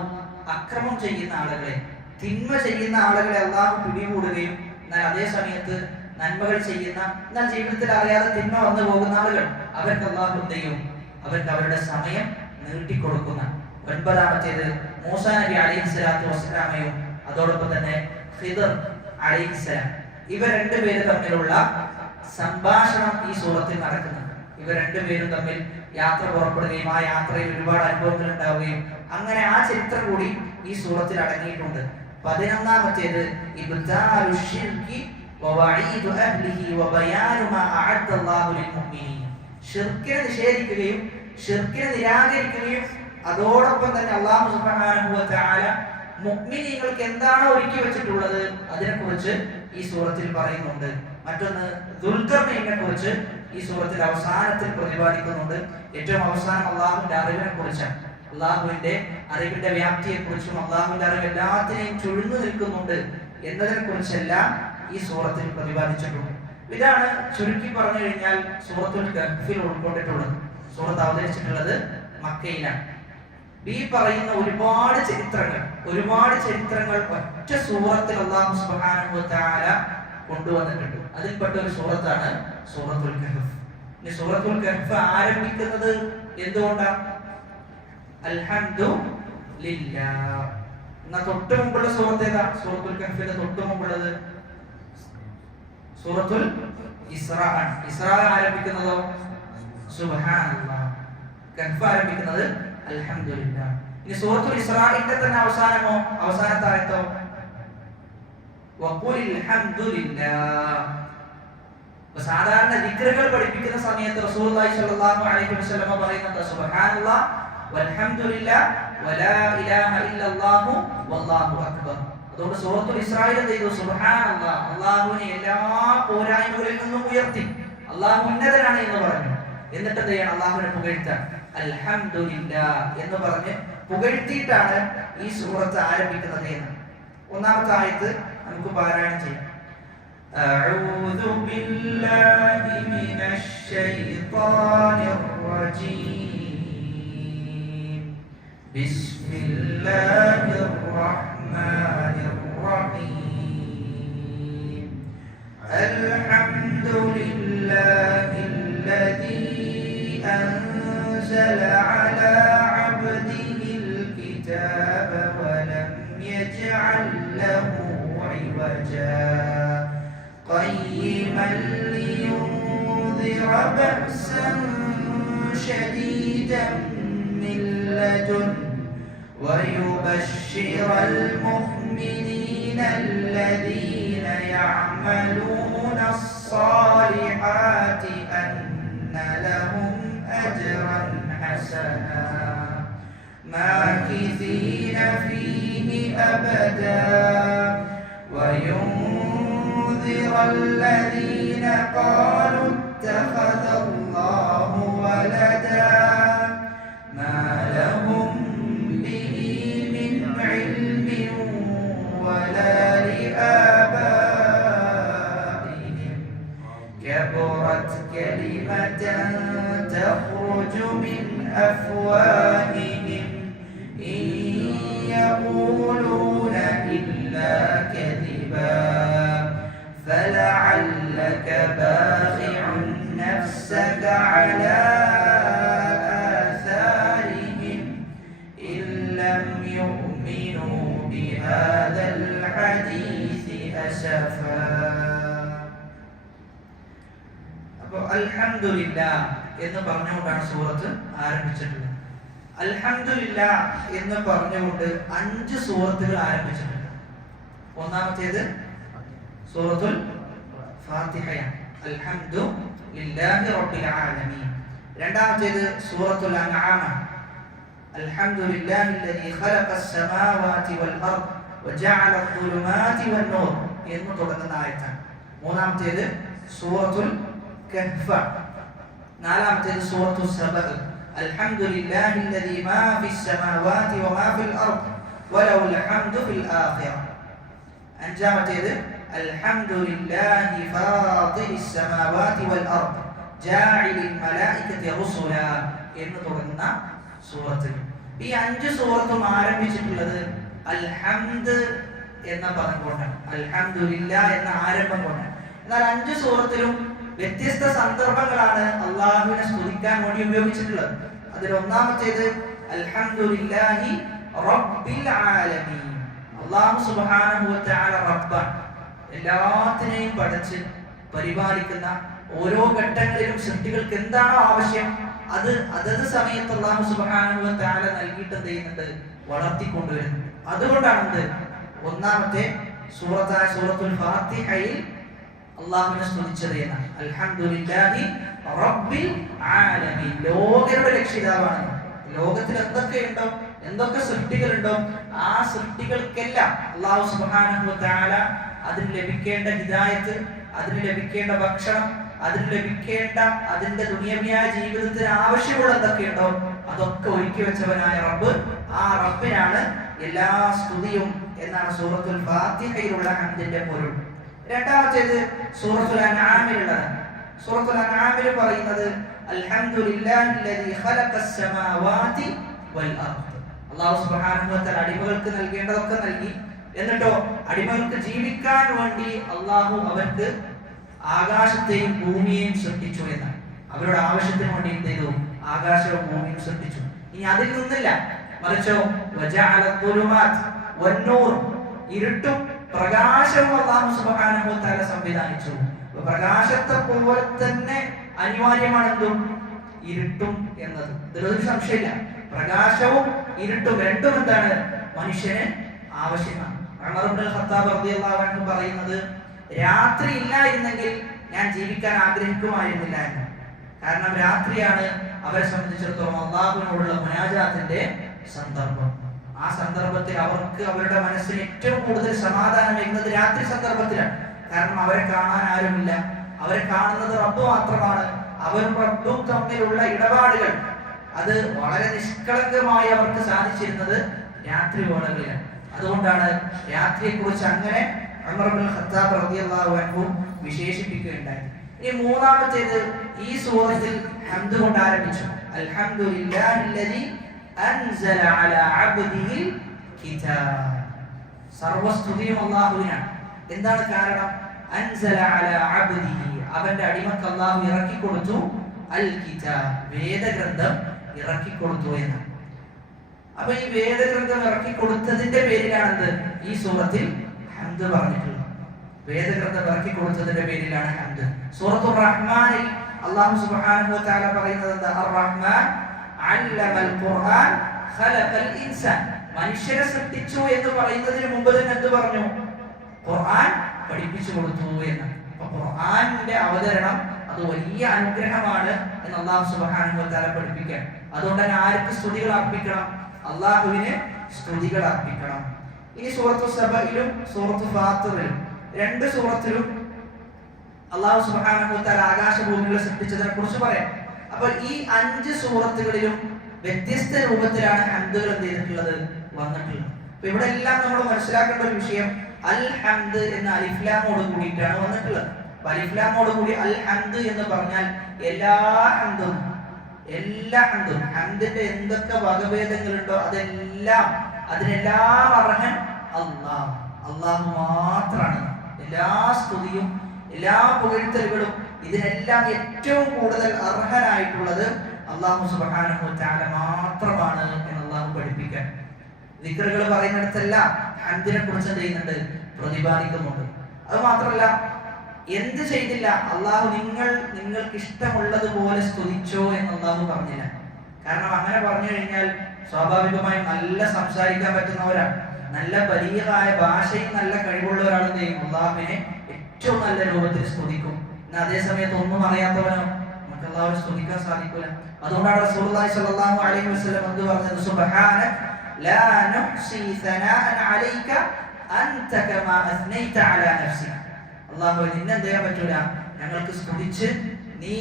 അക്രമം ചെയ്യുന്ന ആളുകളെ, തിന്മ ചെയ്യുന്ന ആളുകളെ അള്ളാഹു പിടികൂടുകയും എന്നാൽ അതേ സമയത്ത് നന്മകൾ ചെയ്യുന്ന, എന്നാൽ ജീവിതത്തിൽ അറിയാതെ തിന്മ വന്നു പോകുന്ന ആളുകൾ അവർക്ക് അള്ളാഹു ചെയ്യും, അവർക്ക് അവരുടെ സമയം നീട്ടിക്കൊടുക്കുന്ന. ഒൻപതാമത്തേത് മൂസാ നബി അലൈഹിസ്സലാത്തു വസ്സലാമയും അതോടൊപ്പം തന്നെ ഖിദർ അലൈഹിസ്സലാം, ഇവർ രണ്ടുപേരും തമ്മിലുള്ള സംഭാഷണം ഈ സൂറത്തിൽ നടക്കുന്നുണ്ട്. ഇവർ രണ്ടുപേരും തമ്മിൽ യാത്ര പുറപ്പെടുകയും ആ യാത്രയിൽ ഒരുപാട് അനുഭവങ്ങൾ ഉണ്ടാവുകയും അങ്ങനെ ആ ചരിത്രം കൂടി ഈ സൂറത്തിൽ അടങ്ങിയിട്ടുണ്ട്. 11ാമത്തേത് ഇബ്താലു ശിർകി വവഈദു അഹ്ലിഹി വബയാനു മാ അഅദ്ദ അല്ലാഹു ലിൽ മുഅ്മിനീൻ, ശിർക്കിനെ നിഷേധിക്കുകയും ശിർക്കിനെ നിരാകരിക്കുകയും അതോടൊപ്പം തന്നെ അല്ലാഹു സുബ്ഹാനഹു വ തആല മുഅ്മിനീങ്ങൾക്ക് എന്താണോ ഒരുക്കി വെച്ചിട്ടുള്ളത് അതിനെക്കുറിച്ച് ഈ സൂറത്തിൽ പറയുന്നുണ്ട്. മറ്റൊന്ന് ദുൽഖർനൈനെ കുറിച്ച് ഈ സൂറത്തിൽ അവസാനത്തിൽ പ്രതിപാദിക്കുന്നുണ്ട്. ഏറ്റവും അവസാനം അള്ളാഹുവിന്റെ അറിവിനെ കുറിച്ചാണ്, അള്ളാഹുവിന്റെ അറിവിന്റെ വ്യാപ്തിയെ കുറിച്ചും അള്ളാഹുവിന്റെ അറിവ് എല്ലാത്തിനെയും ചുഴന്നു നിൽക്കുന്നുണ്ട് എന്നതിനെ കുറിച്ചെല്ലാം ഈ സൂറത്തിൽ പ്രതിപാദിച്ചിട്ടുണ്ട്. ഇതാണ് ചുരുക്കി പറഞ്ഞു കഴിഞ്ഞാൽ സൂറത്തുൽ കഹ്ഫിൽ ഉൾക്കൊണ്ടിട്ടുള്ളത്. സൂറത്ത് അവതരിച്ചിട്ടുള്ളത് മക്കയിലാണ്. ഈ പറയുന്ന ഒരുപാട് ചരിത്രങ്ങൾ ഒറ്റ സൂറത്തിൽ അല്ലാഹു സുബ്ഹാനഹു വ തആല കൊണ്ടുവന്നിട്ടുണ്ട്. അതിൽപ്പെട്ട ഒരു സൂറത്താണ് സൂറത്തുൽ കഹ്ഫ്. ഈ സൂറത്തുൽ കഹ്ഫ് ആരംഭിക്കുന്നത് എന്തുകൊണ്ടാണ്? അൽഹംദുലില്ലാഹ്. എന്നാ തൊട്ട് മുമ്പുള്ള സൂറത്ത് ഏതാ? സൂറത്തുൽ കഹ്ഫിന്റെ തൊട്ട് മുമ്പുള്ളത് സൂറത്തുൽ ഇസ്രാ ആണ്. ഇസ്രാ ആരംഭിക്കുന്നതോ സുബ്ഹാനല്ലാഹ്, കഹ്ഫ് ആരംഭിക്കുന്നത് അൽഹംദുലില്ലാഹ്. ഇനി സൂറത്തുൽ ഇസ്രാഇന്റെ തന്നെ അവസാനമോ, അവസാനത്തെ ആയത്തോ വഖുലിൽ ഹംദുലില്ലാഹ്. സാധാരണ ദിക്റുകൾ പഠിപ്പിക്കുന്ന സമയത്ത് റസൂലുള്ളാഹി സ്വല്ലല്ലാഹു അലൈഹി വസല്ലം പറയുന്നത് സുബ്ഹാനല്ലാഹ് വൽഹംദുലില്ലാഹ് വലാ ഇലാഹ ഇല്ലല്ലാഹു വല്ലാഹു അക്ബർ. അതുകൊണ്ട് സൂറത്തുൽ ഇസ്രായിൽ എന്ത് ചെയ്തു? സുബ്ഹാനല്ലാഹ്, അല്ലാഹുവിനെ എല്ലാ പോരായ്മകളിൽ നിന്നും ഉയർത്തി, അല്ലാഹു ഉന്നതനാണ് എന്ന് പറഞ്ഞു. എന്നിട്ട് എന്ത് ചെയ്യണം? അല്ലാഹുവിനെ പുകഴ്ത്താൻ. അൽഹംദുലില്ലാഹ് എന്ന് പറഞ്ഞ് പുകഴ്ത്തിയിട്ടാണ് ഈ സൂറത്ത് ആരംഭിക്കുന്നത് എന്ന്. ഒന്നാമത്തെ ആയത്ത് നമുക്ക് പാരായണം ചെയ്യാം. അഊദു ബില്ലാഹി മിനശ് ശൈത്വാനിർ റജീം. ബിസ്മില്ലാഹിർ റഹ്മാനിർ റഹീം. അൽഹംദുലില്ലാഹില്ലദീ أنزل على عبده الكتاب ولم يجعل له عوجا قيما لينذر بأسا شديدا من لدنه ويبشر المؤمنين الذين يعملون الصالحات أن لهم أجرا حسنا ماكثين فيه أبدا وينذر الذين قالوا اتخذ الله ولدا ما لهم به من علم ولا لآبائهم من أفواههم إن يقولون إلا كذبا فلعلك باخع نفسك على آثارهم إن لم يؤمنوا بهذا الحديث أسفا. അപ്പോൾ അൽഹംദുലില്ലാഹ് എന്ന് പറഞ്ഞുകൊണ്ടാണ് സൂറത്ത് ആരംഭിച്ചിട്ടുള്ളത്. അൽഹംദുലില്ലാഹ് എന്ന് പറഞ്ഞുകൊണ്ട് 5 സൂറത്തുകൾ ആരംഭിച്ചിട്ടുണ്ട്. ഒന്നാമത്തേത് സൂറത്തുൽ ഫാത്തിഹയാണ്, അൽഹംദുലില്ലാഹി റബ്ബിൽ ആലമീൻ. രണ്ടാമത്തേത് സൂറത്തുൽ അൻആം, അൽഹംദുലില്ലാഹില്ലദീ ഖലഖസ് സമാവാതി വൽ അർദ് വജഅല അദ്ദുലുമാതി വൻ നൂർ എന്ന് തുടങ്ങുന്ന ആയത്താണ്. മൂന്നാമത്തേത് സൂറത്തുൽ കഹ്ഫ്. നാലാമത്തേത് സൂറത്തുൽ സബ, അൽഹംദുലില്ലാഹില്ലദീ മാ ഫിസ് സമാവാതി വമാ ഫിൽ അർദ് വലഹുൽ ഹംദു ഫിൽ ആഖിറ. അഞ്ചാമത്തേത് അൽഹംദുലില്ലാഹി ഫാത്തിറിസ് സമാവാതി വൽ അർദ് ജാഇലിൽ മലായികതി റസുല എന്ന് തുടങ്ങുന്ന സൂറത്തുകൾ. ഈ 5 സൂറത്തും ആരംഭിച്ചിട്ടുള്ളത് അൽഹംദ് എന്ന പദം കൊണ്ടാണ്, അൽഹംദുലില്ലാഹ് എന്ന ആരംഭം കൊണ്ടാണ്. എന്നാൽ 5 സൂറത്തിലും വ്യത്യസ്ത സന്ദർഭങ്ങളാണ് അല്ലാഹുവിനെ സ്തുതിക്കാൻ വേണ്ടി ഉപയോഗിച്ചിട്ടുള്ളത്. അതിൽ ഒന്നാമത്തേത് അൽഹംദുലില്ലാഹി റബ്ബിൽ ആലമീൻ. അല്ലാഹു സുബ്ഹാനഹു വ തആല റബ്ബാണ്, എല്ലാത്തിനെയും പടച്ച് പരിപാലിക്കുന്ന, ഓരോ ഘട്ടങ്ങളിലും സൃഷ്ടികൾക്ക് എന്താണോ ആവശ്യം അത് അതത് സമയത്ത് അല്ലാഹു സുബ്ഹാനഹു വ തആല നൽകിയിട്ട് എന്ത് ചെയ്യുന്നുണ്ട്, വളർത്തിക്കൊണ്ടുവരുന്നുണ്ട്. അതുകൊണ്ടാണ് ഒന്നാമത്തെ സൂറത്തായ സൂറത്തുൽ ഫാത്തിഹയിൽ അല്ലാഹുവിനെ സ്തുതിച്ചത് എന്നാണ്. അൽഹംദുലില്ലാഹി റബ്ബിൽ ആലമീൻ, ലോകരുടെ രക്ഷിതാവാണ്. ലോകത്തിൽ എന്തൊക്കെയുണ്ടോ, എന്തൊക്കെ സൃഷ്ടികളുണ്ടോ, ആ സൃഷ്ടികൾക്കെല്ലാം അല്ലാഹു സുബ്ഹാനഹു വ തആല അതിന് ലഭിക്കേണ്ട ഹിദായത്ത്, അതിന് ലഭിക്കേണ്ട ഭക്ഷണം, അതിന് ലഭിക്കേണ്ട അതിന്റെ ദുനിയവിയായ ജീവിതത്തിന് ആവശ്യമുള്ള എന്തൊക്കെയുണ്ടോ അതൊക്കെ ഒരുക്കി വെച്ചവനായ റബ്ബ്, ആ റബ്ബിനാണ് എല്ലാ സ്തുതിയും എന്നാണ് സൂറത്തുൽ ഫാത്തിഹയിലുള്ള ഹംദിന്റെ പൊരുൾ. രണ്ടാമത്തേത് സൂറത്തുൽ അൻആമിലുള്ളതാണ്. സൂറത്തുൽ അൻആമിൽ പറയുന്നത് അൽഹംദുലില്ലാഹില്ലദീ ഖലഖസ് സമാവാതി വൽ അർദ്. അല്ലാഹു സുബ്ഹാനഹു വ തആല അടിമകൾക്ക് നൽകേണ്ടതൊക്കെ നൽകി. എന്നിട്ടോ അടിമകൾക്ക് ജീവിക്കാൻ വേണ്ടി അല്ലാഹു അവർക്ക് ആകാശത്തെയും ഭൂമിയെയും സൃഷ്ടിച്ചു എന്നാണ്. അവരുടെ ആവശ്യത്തിന് വേണ്ടി എന്ത് ചെയ്തു, ആകാശവും ഭൂമിയും സൃഷ്ടിച്ചു. ഇനി അതിൽ നിന്നില്ല, മറിച്ചോ വജഅല അദ്ദുലുമാത് വന്നൂർ, ഇരുട്ടും പ്രകാശവും അല്ലാഹു സുബ്ഹാനഹു വ തആല സംവിധാനിച്ചു. പ്രകാശത്തെ പോലെ തന്നെ അനിവാര്യമാണ് എന്തും ഇരുട്ടും എന്നത്. ഇതിലൊരു സംശയമില്ല. പ്രകാശവും ഇരുട്ടും രണ്ടും എന്താണ്, മനുഷ്യന് ആവശ്യമാണ്. ഉമർ ഇബ്നുൽ ഖത്താബ് റളിയല്ലാഹു അൻഹു പറയുന്നത്, രാത്രി ഇല്ലായിരുന്നെങ്കിൽ ഞാൻ ജീവിക്കാൻ ആഗ്രഹിക്കുമായിരുന്നില്ല എന്ന്. കാരണം രാത്രിയാണ് അവരെ സംബന്ധിച്ചിടത്തോളം അല്ലാഹുവിനോടുള്ള മുനാജാത്തിന്റെ സന്ദർഭം. ആ സന്ദർഭത്തിൽ അവർക്ക് അവരുടെ മനസ്സിന് ഏറ്റവും കൂടുതൽ സമാധാനം വരുന്നത് രാത്രി സന്ദർഭത്തിലാണ്. കാരണം അവരെ കാണാൻ ആരുമില്ല, അവരെ കാണുന്നത് റബ്ബ് മാത്രമാണ്. അവരും റബ്ബും തമ്മിലുള്ള ഇടപാടുകൾ അത് വളരെ നിഷ്കളങ്കമായി അവർക്ക് സാധിച്ചിരുന്നത് രാത്രി വേളകളിലാണ്. അതുകൊണ്ടാണ് രാത്രിയെ കുറിച്ച് അങ്ങനെ ഉമർ ഇബ്നുൽ ഖത്താബ് റളിയല്ലാഹു അൻഹു വിശേഷിപ്പിക്കുകയുണ്ടായി. ഇനി മൂന്നാമത്തേത് ഈ സൂറത്തിൽ ഹംദ് കൊണ്ട് ആരംഭിച്ചു. അൽഹംദുലില്ലാഹില്ലദീ അൻസല അലാ അബ്ദിഹിൽ കിതാബ്. സർവസ്തുതിയും അല്ലാഹുവിനാണ്. എന്താണ് കാരണം? അൻസല അലാ അബ്ദിഹി, അവന്റെ അടിമക്ക് അല്ലാഹു ഇറക്കി കൊടുത്തു അൽ കിതാബ്, വേദഗ്രന്ഥം ഇറക്കി കൊടുത്തു എന്നാണ്. അപ്പൊ ഈ വേദഗ്രന്ഥം ഇറക്കി കൊടുത്തതിന്റെ പേരിലാണ് ഈ സൂറത്തിൽ ഹംദ് പറഞ്ഞിട്ടുള്ളത്. വേദഗ്രന്ഥം ഇറക്കി കൊടുത്തതിന്റെ പേരിലാണ് ഹംദ്. സൂറത്തുർ റഹ്മാനിൽ അല്ലാഹു സുബ്ഹാനഹു വ തആല പറയുന്നത് എന്താ? അർ-റഹ്മാൻ അല്ലമൽ ഖുർആൻ ഖലഖൽ ഇൻസാൻ. മനുഷ്യനെ സൃഷ്ടിച്ചു എന്ന് പറയുന്നതിന് മുമ്പ് തന്നെ എന്ത് പറഞ്ഞു? ഖുർആൻ പഠിപ്പിച്ചു കൊടുത്തു എന്ന്. അപ്പൊ ഖുർആനിന്റെ അവതരണം അത് വലിയ അനുഗ്രഹമാണ് എന്ന് അല്ലാഹു സുബ്ഹാനഹു വ തആല പഠിപ്പിക്കാൻ. അതുകൊണ്ട് തന്നെ ആർക്ക് സ്തുതികൾ അർപ്പിക്കണം? അല്ലാഹുവിനെ സ്തുതികൾ അർപ്പിക്കണം. ഇനി സൂറത്തു സബയിലും സൂറത്തു ഫാത്തിറിലും രണ്ട് സൂറത്തിലും അല്ലാഹു സുബ്ഹാനഹു വ തആല ആകാശഭൂമികളെ സൃഷ്ടിച്ചതിനെ കുറിച്ച് പറയാം. അപ്പോൾ ഈ 5 സൂറത്തുകളിലും വ്യത്യസ്ത രൂപത്തിലാണ് ഹംദുകൾ എന്ത് ചെയ്തിട്ടുള്ളത്, വന്നിട്ടുള്ളത്. അപ്പൊ ഇവിടെ എല്ലാം നമ്മൾ മനസ്സിലാക്കേണ്ട ഒരു വിഷയം, അൽ ഹംദ് എന്ന അലിഫ്ലാമോട് കൂടിയിട്ടാണ് വന്നിട്ടുള്ളത്. അലിഫ്ലാമോട് കൂടി അൽ ഹംദ് എന്ന് പറഞ്ഞാൽ എല്ലാ ഹംദും, എല്ലാ ഹംദും, ഹംദിന്റെ എന്തൊക്കെ വകഭേദങ്ങളുണ്ടോ അതിനെല്ലാം അർഹൻ അല്ലാഹ്. അല്ലാഹു മാത്രമാണ്. എല്ലാ സ്തുതിയും എല്ലാ പുകഴ്ത്തലുകളും ഇതിനെല്ലാം ഏറ്റവും കൂടുതൽ അർഹനായിട്ടുള്ളത് അല്ലാഹു സുബ്ഹാനഹു വ തആല മാത്രമാണ് എന്ന് അല്ലാഹു പഠിപ്പിക്കാൻ. ദിക്റുകൾ പറയുന്നിടത്തെല്ലാം ഹംദിനെ കുറിച്ച് എന്ത് ചെയ്യുന്നുണ്ട്? പ്രതിപാദിക്കുന്നുണ്ട്. അത് മാത്രമല്ല, എന്ത് ചെയ്തില്ല അല്ലാഹു നിങ്ങൾക്ക് ഇഷ്ടമുള്ളതുപോലെ സ്തുതിച്ചോ എന്ന് അല്ലാഹു പറഞ്ഞില്ല. കാരണം അങ്ങനെ പറഞ്ഞു കഴിഞ്ഞാൽ സ്വാഭാവികമായും നല്ല സംസാരിക്കാൻ പറ്റുന്നവരാണ്, നല്ല ബലീഗായ ഭാഷയും നല്ല കഴിവുള്ള ഒരാൾ എന്ത് ചെയ്യും? അല്ലാഹുവിനെ ഏറ്റവും നല്ല രൂപത്തിൽ സ്തുതിക്കും. എന്നാൽ അതേ സമയത്ത് ഒന്നും അറിയാത്തവനോ നമുക്ക് അല്ലാഹുവിനെ സ്തുതിക്കാൻ സാധിക്കില്ല. അതുകൊണ്ടാണ് റസൂലുള്ളാഹി സ്വല്ലല്ലാഹു അലൈഹി വസല്ലം എന്ത് പറഞ്ഞത്? സുബ്ഹാനക ലാ നുഹ്സി സനാഅൻ അലൈക അൻത കമാ അസ്നൈത അലാ നഫ്സിക. അല്ലാഹുവേ, നിന്നെ എന്ത് ചെയ്യാൻ പറ്റൂല, ഞങ്ങൾക്ക് സ്തുതിച്ച് നീ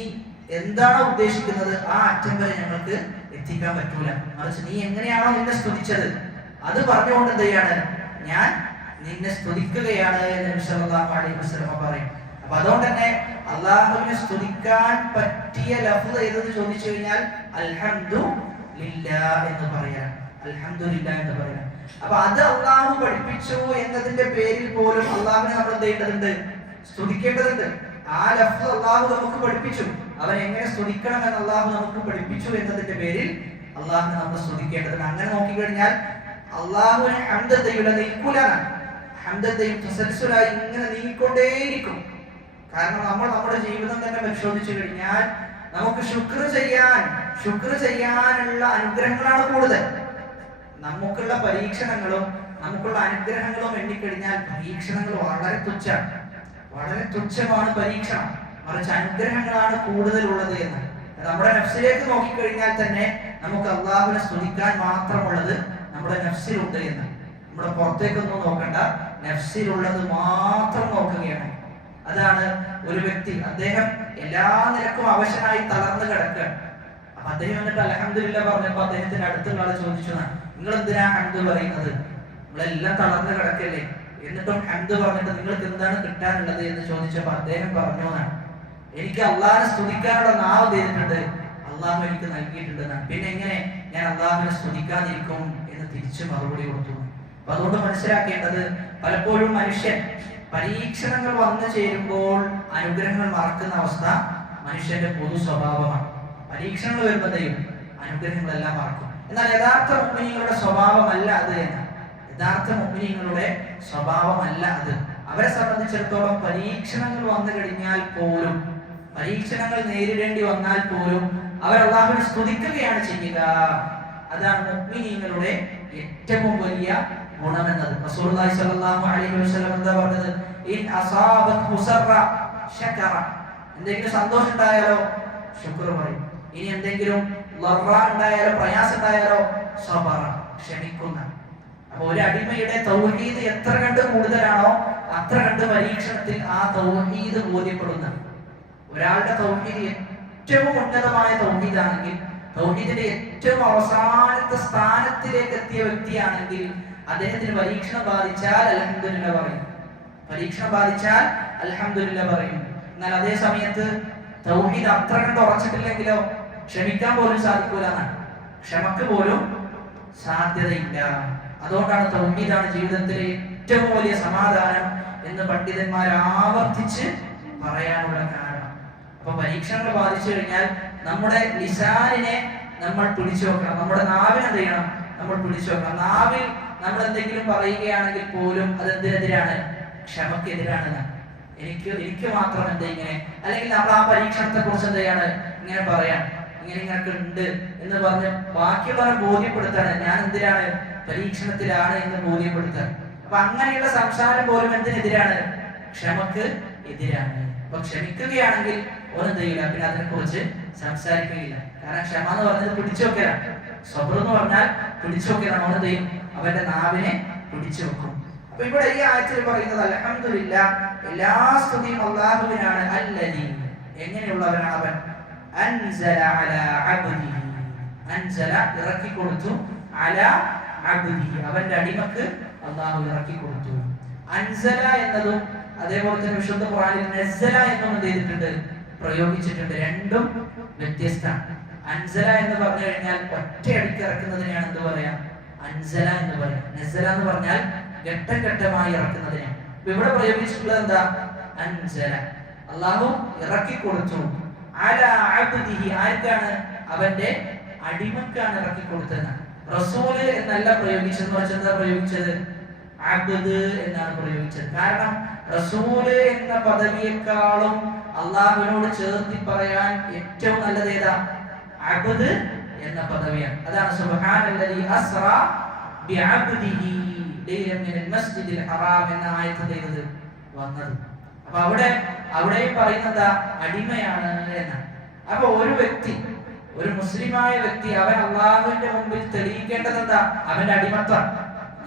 എന്താണോ ഉദ്ദേശിക്കുന്നത് ആ അറ്റം വരെ ഞങ്ങൾക്ക് എത്തിക്കാൻ പറ്റൂല. മറിച്ച് നീ എങ്ങനെയാണോ നിന്നെ സ്തുതിച്ചത് അത് പറഞ്ഞുകൊണ്ട് എന്ത് ചെയ്യാണ്? ഞാൻ നിന്നെ സ്തുതിക്കുകയാണ് എന്ന് നബി സല്ലല്ലാഹു അലൈഹി വസല്ലം പറയും. അപ്പൊ അതുകൊണ്ട് തന്നെ അല്ലാഹുവിനെ സ്തുതിക്കാൻ പറ്റിയ ലഫ്ള് ഏതെന്ന് ചോദിച്ചു കഴിഞ്ഞാൽ അൽഹംദുലില്ലാഹ് എന്ന് പറയാം. അൽഹംദുലില്ലാഹ് എന്ന് പറയാം. അപ്പൊ അത് അല്ലാഹു പഠിപ്പിച്ചു എന്നതിന്റെ പേരിൽ പോലും അല്ലാഹുവിനെ നമ്മൾ എന്ത് ചെയ്യേണ്ടതുണ്ട്? സ്തുതിക്കേണ്ടതുണ്ട്. ആ ലഫ്ള് അല്ലാഹു നമുക്ക് പഠിപ്പിച്ചു. അവൻ എങ്ങനെ സ്തുതിക്കണം എന്ന് അല്ലാഹു നമുക്ക് പഠിപ്പിച്ചു എന്നതിന്റെ പേരിൽ അല്ലാഹുവിനെ നമ്മൾ സ്തുതിക്കേണ്ടതുണ്ട്. അങ്ങനെ നോക്കിക്കഴിഞ്ഞാൽ അല്ലാഹുവിനെ ഹംദ് നിൽക്കൂലാണ്. ഹംദ് തസൽസുലായി ഇങ്ങനെ നീങ്ങിക്കൊണ്ടേയിരിക്കും. കാരണം നമ്മൾ നമ്മുടെ ജീവിതം തന്നെ പരിശോധിച്ചു കഴിഞ്ഞാൽ നമുക്ക് ശുക്ർ ചെയ്യാനുള്ള അനുഗ്രഹങ്ങളാണ് കൂടുതൽ. നമുക്കുള്ള പരീക്ഷണങ്ങളും നമുക്കുള്ള അനുഗ്രഹങ്ങളും എണ്ണിക്കഴിഞ്ഞാൽ പരീക്ഷണങ്ങൾ വളരെ തുച്ഛമാണ് പരീക്ഷണം. മറിച്ച് അനുഗ്രഹങ്ങളാണ് കൂടുതലുള്ളത് എന്ന് നമ്മുടെ നഫ്സിലേക്ക് നോക്കിക്കഴിഞ്ഞാൽ തന്നെ നമുക്ക് അല്ലാഹുവിനെ സ്തുതിക്കാൻ മാത്രമുള്ളത് നമ്മുടെ നഫ്സിലുണ്ട് എന്ന്. നമ്മുടെ പുറത്തേക്കൊന്നും നോക്കണ്ട, നഫ്സിലുള്ളത് മാത്രം നോക്കുകയാണ്. അതാണ് ഒരു വ്യക്തി, അദ്ദേഹം എല്ലാ നിലക്കും അവശനായി തളർന്നു കിടക്കുകയാണ്. അപ്പൊ അദ്ദേഹം എന്നിട്ട് അൽഹംദുലില്ലാഹ് പറഞ്ഞപ്പോ അദ്ദേഹത്തിന്റെ അടുത്തുള്ള ആള് ചോദിച്ചു, നിങ്ങൾ എന്തിനാ ഹംദ് പറയുന്നത്? നമ്മളെല്ലാം തളർന്നു കിടക്കല്ലേ, എന്നിട്ടും ഹംദ് പറഞ്ഞിട്ട് നിങ്ങൾക്ക് എന്താണ് കിട്ടാനുള്ളത് എന്ന് ചോദിച്ചപ്പോ അദ്ദേഹം പറഞ്ഞു, എനിക്ക് അള്ളാഹിനെ സ്തുതിക്കാനുള്ള നാവ് ചെയ്തിട്ടുണ്ട്, അള്ളാഹു എനിക്ക് നൽകിയിട്ടുണ്ടെന്നാണ്. പിന്നെ എങ്ങനെ ഞാൻ അള്ളാഹുവിനെ സ്തുതിക്കാതിരിക്കും എന്ന് തിരിച്ചു മറുപടി കൊടുത്തു. അപ്പൊ അതുകൊണ്ട് മനസ്സിലാക്കേണ്ടത്, പലപ്പോഴും മനുഷ്യൻ പരീക്ഷണങ്ങൾ വന്നു ചേരുമ്പോൾ അനുഗ്രഹങ്ങൾ മറക്കുന്ന അവസ്ഥ മനുഷ്യന്റെ പൊതു സ്വഭാവമാണ്. പരീക്ഷണങ്ങൾ വരുമ്പോഴത്തേയും അനുഗ്രഹങ്ങളെല്ലാം മറക്കും. എന്നാൽ യഥാർത്ഥ മുഅ്മിനീങ്ങളുടെ സ്വഭാവമല്ല അത് എന്ന്. യഥാർത്ഥ മുഅ്മിനീങ്ങളുടെ സ്വഭാവമല്ല അത്. അവരെ സംബന്ധിച്ചിടത്തോളം പരീക്ഷണങ്ങൾ വന്നു കഴിഞ്ഞാൽ പോലും, പരീക്ഷണങ്ങൾ നേരിടേണ്ടി വന്നാൽ പോലും അവർ അല്ലാഹുവിനെ സ്തുതിക്കുകയാണ് ചെയ്യുക. അതാണ് മുഅ്മിനീങ്ങളുടെ ഏറ്റവും വലിയ ഗുണമെന്നത്. റസൂലുള്ളാഹി സ്വല്ലല്ലാഹു അലൈഹി വസല്ലം എന്താ പറഞ്ഞത്? ഇൻ അസാബത്ഹു സറ ശകറ. എന്തെങ്കിലും സന്തോഷം ഉണ്ടായാലോ ശുക്ർ പറയും. ഇനി എന്തെങ്കിലും ലറ ഉണ്ടായാലോ, പ്രയാസം ഉണ്ടായാലോ സബറ, ക്ഷമിക്കുന്ന. അപ്പൊ ഒരു അടിമയുടെ തൗഹീദ് എത്ര കണ്ട് കൂടുതലാണോ അത്ര കണ്ട് പരീക്ഷണത്തിൽ ആ തൗഹീദ് ബോധ്യപ്പെടുന്ന ഒരാളുടെ തൗഹീദ് ഏറ്റവും ഉന്നതമായ തൗഹീദാണെങ്കിൽ, തൗഹീദിന്റെ ഏറ്റവും അവസാനത്തെ സ്ഥാനത്തിലേക്ക് എത്തിയ വ്യക്തിയാണെങ്കിൽ അദ്ദേഹത്തിന് പരീക്ഷണം ബാധിച്ചാൽ അൽഹംദുലില്ലാഹ് പറയും. പരീക്ഷണം ബാധിച്ചാൽ അൽഹംദുലില്ലാഹ് പറയും. എന്നാൽ അതേ സമയത്ത് തൗഹീദ് അത്ര കണ്ട് ഉറച്ചിട്ടില്ലെങ്കിലോ ക്ഷമിക്കാൻ പോലും സാധിക്കൂല എന്നാണ്. ക്ഷമക്ക് പോലും സാധ്യതയില്ല. അതുകൊണ്ടാണ് തൗഹീദാണ് ജീവിതത്തിലെ ഏറ്റവും വലിയ സമാധാനം എന്ന് പണ്ഡിതന്മാർ ആവർത്തിച്ച് പറയാനുള്ള കാരണം. അപ്പൊ പരീക്ഷണങ്ങൾ ബാധിച്ചു കഴിഞ്ഞാൽ നമ്മുടെ ലിസാനിനെ നമ്മൾ പിടിച്ചു വെക്കണം. നമ്മുടെ നാവിനെ എന്ത് ചെയ്യണം? നമ്മൾ പിടിച്ചു വെക്കണം. നാവിൽ നമ്മൾ എന്തെങ്കിലും പറയുകയാണെങ്കിൽ പോലും അതെന്തിനെതിരാണ്? ക്ഷമക്കെതിരാണ്. എനിക്ക് മാത്രം എന്താ ഇങ്ങനെ, അല്ലെങ്കിൽ നമ്മൾ ആ പരീക്ഷണത്തെ കുറിച്ച് എന്ത് ചെയ്യാണ്? ഇങ്ങനെ പറയാം, ഇങ്ങനെയൊക്കെ ഉണ്ട് എന്ന് പറഞ്ഞ് ബാക്കിയുള്ളവരെ ബോധ്യപ്പെടുത്താണ് ഞാൻ എന്തിനാണ്? പരീക്ഷണത്തിലാണ് എന്ന് ബോധ്യപ്പെടുത്താൻ. അപ്പൊ അങ്ങനെയുള്ള സംസാരം പോലും എന്തിനെതിരാണ്? ക്ഷമക്ക് എതിരാണ്. അപ്പൊ ക്ഷമിക്കുകയാണെങ്കിൽ ഒന്നും ചെയ്യില്ല, പിന്നെ അതിനെ കുറിച്ച് സംസാരിക്കുകയില്ല. കാരണം ക്ഷമ എന്ന് പറഞ്ഞത് പിടിച്ചു വെക്കലാണ്. സബ്ർ എന്ന് പറഞ്ഞാൽ പിടിച്ചു വെക്കലാണ്. ഒന്നും ചെയ്യും? അവന്റെ നാവിനെ പിടിച്ചു വെക്കും. അപ്പൊ ഇവിടെ ഈ ആയത്തിൽ പറയുന്നത് അൽഹംദുലില്ലാഹ്, എല്ലാ സ്തുതിയും അല്ലാഹുവിനാണ്. അല്ലദീ, എങ്ങനെയുള്ളവനാണ് അവൻ? അൻസല അലാ അബ്ദിഹി, അൻസല ഇറക്കി കൊടുത്തു, അലാ അബ്ദിഹി അവന്റെ അടിമക്ക് അല്ലാഹു ഇറക്കി കൊടുത്തു. അൻസല എന്നതും അതേപോലെ തന്നെ വിശുദ്ധ ഖുർആനിൽ നസ്സല എന്നും എന്ത് ചെയ്തിട്ടുണ്ട്? പ്രയോഗിച്ചിട്ടുണ്ട്. രണ്ടും വ്യത്യസ്തമാണ്. അൻസല എന്ന് പറഞ്ഞു കഴിഞ്ഞാൽ ഒറ്റയടിക്ക് ഇറക്കുന്നതിനെയാണ് എന്ത് പറയാ? അൻസല എന്ന് പറയാം. നസല എന്ന് പറഞ്ഞാൽ ഘട്ടം ഘട്ടമായി ഇറക്കുന്നതിനാണ്. ഇവിടെ പ്രയോഗിച്ചിട്ടുള്ളത് എന്താ? അൻസല. അല്ലാഹു ഇറക്കി കൊടുത്തു. അലാ അബ്ദിഹി, ആർക്കാണ്? അവന്റെ അടിമക്കാണ് ഇറക്കി കൊടുത്തത്. റസൂല് എന്നല്ല പ്രയോഗിച്ചത്, എന്താ പ്രയോഗിച്ചത്? അബ്ദ് എന്നാണ് പ്രയോഗിച്ചത്. കാരണം റസൂല് എന്ന പദവിയെക്കാളും അള്ളാഹുവിനോട് ചേർത്തി പറയാൻ ഏറ്റവും നല്ലത് ഏതാ? അബ്ദ് എന്ന പദവിയാണ്. അതാണ് സുബ്ഹാനല്ലദീ അസ്റാ ബിഅബ്ദിഹി ലൈലൻ മിനൽ മസ്ജിദിൽ ഹറാം എന്ന ആയത്ത് വന്നത്. അപ്പൊ അവിടെ പറയുന്നത് അടിമയാണ് എന്നാണ്. അപ്പൊ ഒരു വ്യക്തി, ഒരു മുസ്ലിമായ വ്യക്തി, അവൻ അള്ളാഹുവിന്റെ മുമ്പിൽ തെളിയിക്കേണ്ടത് എന്താ? അവന്റെ അടിമത്വം.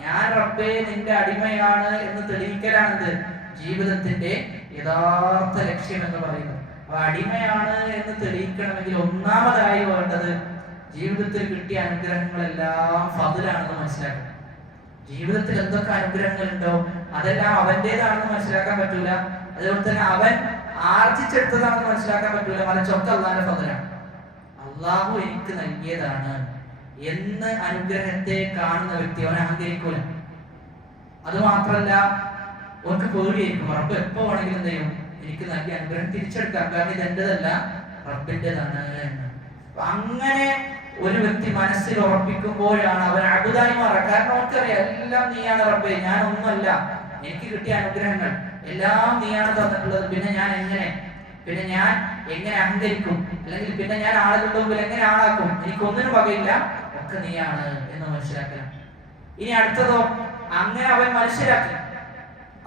ഞാൻ റബ്ബേ നിന്റെ അടിമയാണ് എന്ന് തെളിയിക്കലാണെന്ത്? ജീവിതത്തിന്റെ യഥാർത്ഥ ലക്ഷ്യം എന്ന് പറയുന്നത്. അപ്പൊ അടിമയാണ് എന്ന് തെളിയിക്കണമെങ്കിൽ ഒന്നാമതായി വേണ്ടത് ജീവിതത്തിൽ കിട്ടിയ അനുഗ്രഹങ്ങളെല്ലാം ഫദ്ലാണെന്ന് മനസ്സിലാക്കണം. ജീവിതത്തിൽ എന്തൊക്കെ അനുഗ്രഹങ്ങൾ ഉണ്ടോ അതെല്ലാം അവന്റേതാണെന്ന് മനസ്സിലാക്കാൻ പറ്റൂല. അതുപോലെ തന്നെ അവൻ ആർജിച്ചെടുത്തതാണെന്ന് മനസ്സിലാക്കാൻ പറ്റൂല. മറിച്ചൊക്കെ അള്ളാഹിന്റെ ഫദ്ലാണ്. അള്ളാഹു എനിക്ക് നൽകിയതാണ് എന്ന് അനുഗ്രഹത്തെ കാണുന്ന വ്യക്തി അവൻ അഹങ്കരിക്കൂല. അത് മാത്രല്ല, അവർക്ക് പേടിയായിരിക്കും. റബ്ബ് എപ്പോ വേണമെങ്കിലും എന്ത് ചെയ്യും? എനിക്ക് നൽകിയ അനുഗ്രഹം തിരിച്ചെടുക്കാം. കാരണം ഇത് എന്റേതല്ല, റബ്ബിന്റേതാണ് എന്ന്. അങ്ങനെ ഒരു വ്യക്തി മനസ്സിൽ ഉറപ്പിക്കുമ്പോഴാണ് അവൻ അബുദായി മാറുക. കാരണം അവർക്കറിയാം എല്ലാം നീയാണ് റബ്ബേ, ഞാൻ ഒന്നുമല്ല. എനിക്ക് കിട്ടിയ അനുഗ്രഹങ്ങൾ എല്ലാം നീയാണ് തന്നിട്ടുള്ളത്. പിന്നെ ഞാൻ എങ്ങനെ അഹങ്കരിക്കും? അല്ലെങ്കിൽ പിന്നെ ഞാൻ ആളുകളുടെ മുമ്പിൽ എങ്ങനെ ആളാക്കും? എനിക്കൊന്നിനും വകയില്ല, ഒക്കെ നീയാണ് എന്ന് മനസ്സിലാക്കണം. ഇനി അടുത്തതോ, അങ്ങനെ അവൻ മനസ്സിലാക്കി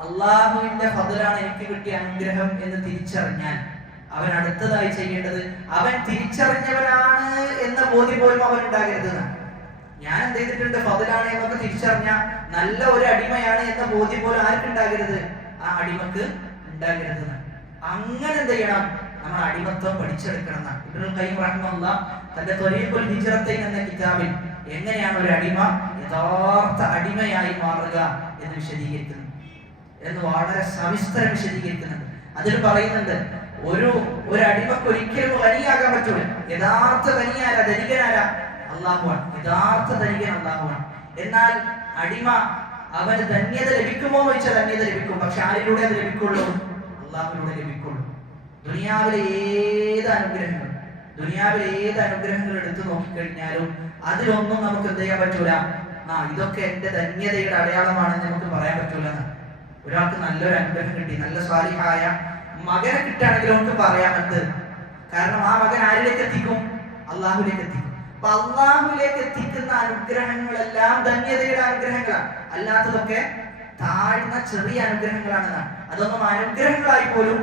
അള്ളാഹുവിന്റെ ഫദ്ലാണ് എനിക്ക് കിട്ടിയ അനുഗ്രഹം എന്ന് തിരിച്ചറിഞ്ഞാൽ അവൻ അടുത്തതായി ചെയ്യേണ്ടത്, അവൻ തിരിച്ചറിഞ്ഞവനാണ് എന്ന ബോധ്യം പോലും അവൻ ഉണ്ടാകരുത്. ഞാൻ എന്ത് ചെയ്തിട്ടുണ്ട്? ഫദ്ലാണ് എന്നൊക്കെ തിരിച്ചറിഞ്ഞ നല്ല ഒരു അടിമയാണ് എന്ന ബോധ്യം പോലും ആർക്കുണ്ടാകരുത്? ആ അടിമക്ക് ഉണ്ടാകരുത്. അങ്ങനെ എന്ത് ചെയ്യണം? നമ്മൾ അടിമത്വം പഠിച്ചെടുക്കണം. ഇബ്നുൽ ഖയ്യിം റഹിമഹുല്ലാഹ് തന്റെ ത്വരീഖുൽ ഹിജ്റത്തൈൻ എന്ന കിതാബിൽ എങ്ങനെയാണ് ഒരു അടിമ യഥാർത്ഥ അടിമയായി മാറുക എന്ന് വിശദീകരിക്കുന്നു, എന്ന് വളരെ സവിസ്തരം വിശദീകരിക്കുന്നുണ്ട്. അതിൽ പറയുന്നുണ്ട്, ഒരു അടിമക്ക് ഒരിക്കലും ഖനിയാകാൻ പറ്റൂല. യഥാർത്ഥ ഖനിയാരാ? ധനികനാരാ? അല്ലാഹുവാണ്. യഥാർത്ഥ ധനികൻ അല്ലാഹുവാണ്. എന്നാൽ അടിമ അവന് ധന്യത ലഭിക്കുമോ എന്ന് ചോദിച്ചാൽ ധന്യത ലഭിക്കും. പക്ഷെ ആരിലൂടെ അത് ലഭിക്കുള്ളൂ? അല്ലാഹുവിലൂടെ ലഭിക്കുള്ളൂ. ദുനിയാവിലെ ഏത് അനുഗ്രഹങ്ങൾ എടുത്തു നോക്കിക്കഴിഞ്ഞാലും അതിലൊന്നും നമുക്ക് എന്ത് ചെയ്യാൻ പറ്റൂല? ഇതൊക്കെ എന്റെ ധന്യതയുടെ അടയാളമാണെന്ന് നമുക്ക് പറയാൻ പറ്റൂല. ഒരാൾക്ക് നല്ലൊരു അനുഗ്രഹം കിട്ടി, നല്ല സ്വാലിഹായ മകനെ കിട്ടുകയാണെങ്കിൽ നമുക്ക് പറയാൻ എന്ത്? കാരണം ആ മകൻ ആരിലേക്ക് എത്തിക്കും? അള്ളാഹുലേക്ക് എത്തിക്കും. അപ്പൊ അള്ളാഹുലേക്ക് എത്തിക്കുന്ന അനുഗ്രഹങ്ങളെല്ലാം ധന്യതയുടെ അനുഗ്രഹങ്ങളാണ്. അല്ലാത്തതൊക്കെ താഴ്ന്ന ചെറിയ അനുഗ്രഹങ്ങളാണെന്നാണ്. അതൊന്നും അനുഗ്രഹങ്ങളായി പോലും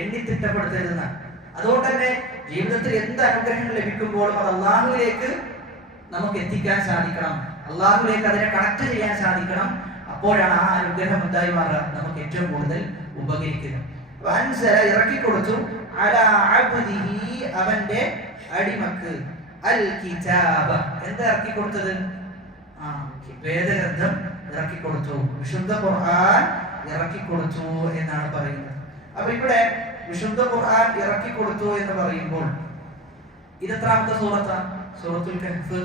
എണ്ണിത്തിട്ടപ്പെടുത്തരുതെന്നാണ്. അതുകൊണ്ട് തന്നെ ജീവിതത്തിൽ എന്ത് അനുഗ്രഹങ്ങൾ ലഭിക്കുമ്പോഴും അത് അള്ളാഹുവിലേക്ക് നമുക്ക് എത്തിക്കാൻ സാധിക്കണം. അള്ളാഹുവിലേക്ക് അതിനെ കണക്ട് ചെയ്യാൻ സാധിക്കണം. അപ്പോഴാണ് ആ അനുഗ്രഹം എന്തായി മാറുക? നമുക്ക് ഏറ്റവും കൂടുതൽ ഉപകരിക്കുക. ഇറക്കി കൊടുത്തു അലാ അബ്ദിഹി, അവന്റെ അടിമക്ക്. അൽ കിതാബ, എന്താ ഇറക്കി കൊടുത്തത്? വേദഗ്രന്ഥം ഇറക്കി കൊടുത്തു, വിശുദ്ധ ഖുർആൻ ഇറക്കി കൊടുത്തു എന്നാണ് പറയുന്നത്. അപ്പൊ ഇവിടെ വിശുദ്ധ ഖുർആൻ ഇറക്കി കൊടുത്തു എന്ന് പറയുമ്പോൾ ഇത് എത്രാമത്തെ സൂറത്താണ്? സൂറത്തുൽ കഹ്ഫ്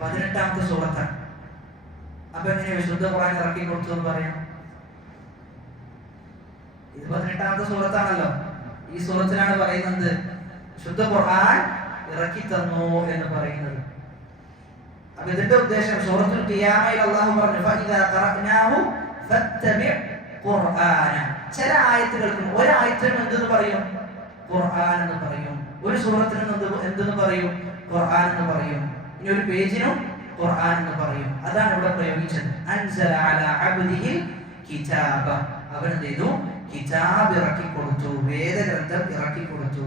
18ാമത്തെ സൂറത്താണ്. അപ്പൊ എങ്ങനെ വിശുദ്ധ ഖുർആൻ ഇറക്കി കൊടുത്തു എന്ന് പറയാം? ഇത് 18ാമത്തെ സൂറത്താണല്ലോ. ഈ സൂറത്തിലാണ് പറയുന്നത് വിശുദ്ധ ഖുർആൻ ഇറക്കി തന്നു എന്ന് പറയുന്നത്. അപ്പൊ ഇതിന്റെ ഉദ്ദേശം സൂറത്തുൽ ഖിയാമയിൽ അല്ലാഹു പറഞ്ഞു ഫഇദാ ഖറഅനാഹു ഫത്തബിഅ ഖുർആന. ചില ആയത്തുകൾക്ക് ഒരായത്തിനും എന്തെന്ന് പറയും? ഖുർആൻ എന്ന് പറയും. ഒരു സൂറത്തിനും എന്തെന്ന് പറയും? ഖുർആൻ എന്ന് പറയും. ഇനി ഒരു പേജിനും ഖുർആൻ എന്ന് പറയും. അതാണ് ഇവിടെ പ്രയോഗിച്ചത്. അൻസല അലാ അബ്ദിഹിൽ കിതാബ, അവൻ എന്ത് ചെയ്തു? കിതാബ് ഇറക്കി കൊടുത്തു, വേദഗ്രന്ഥം ഇറക്കി കൊടുത്തു.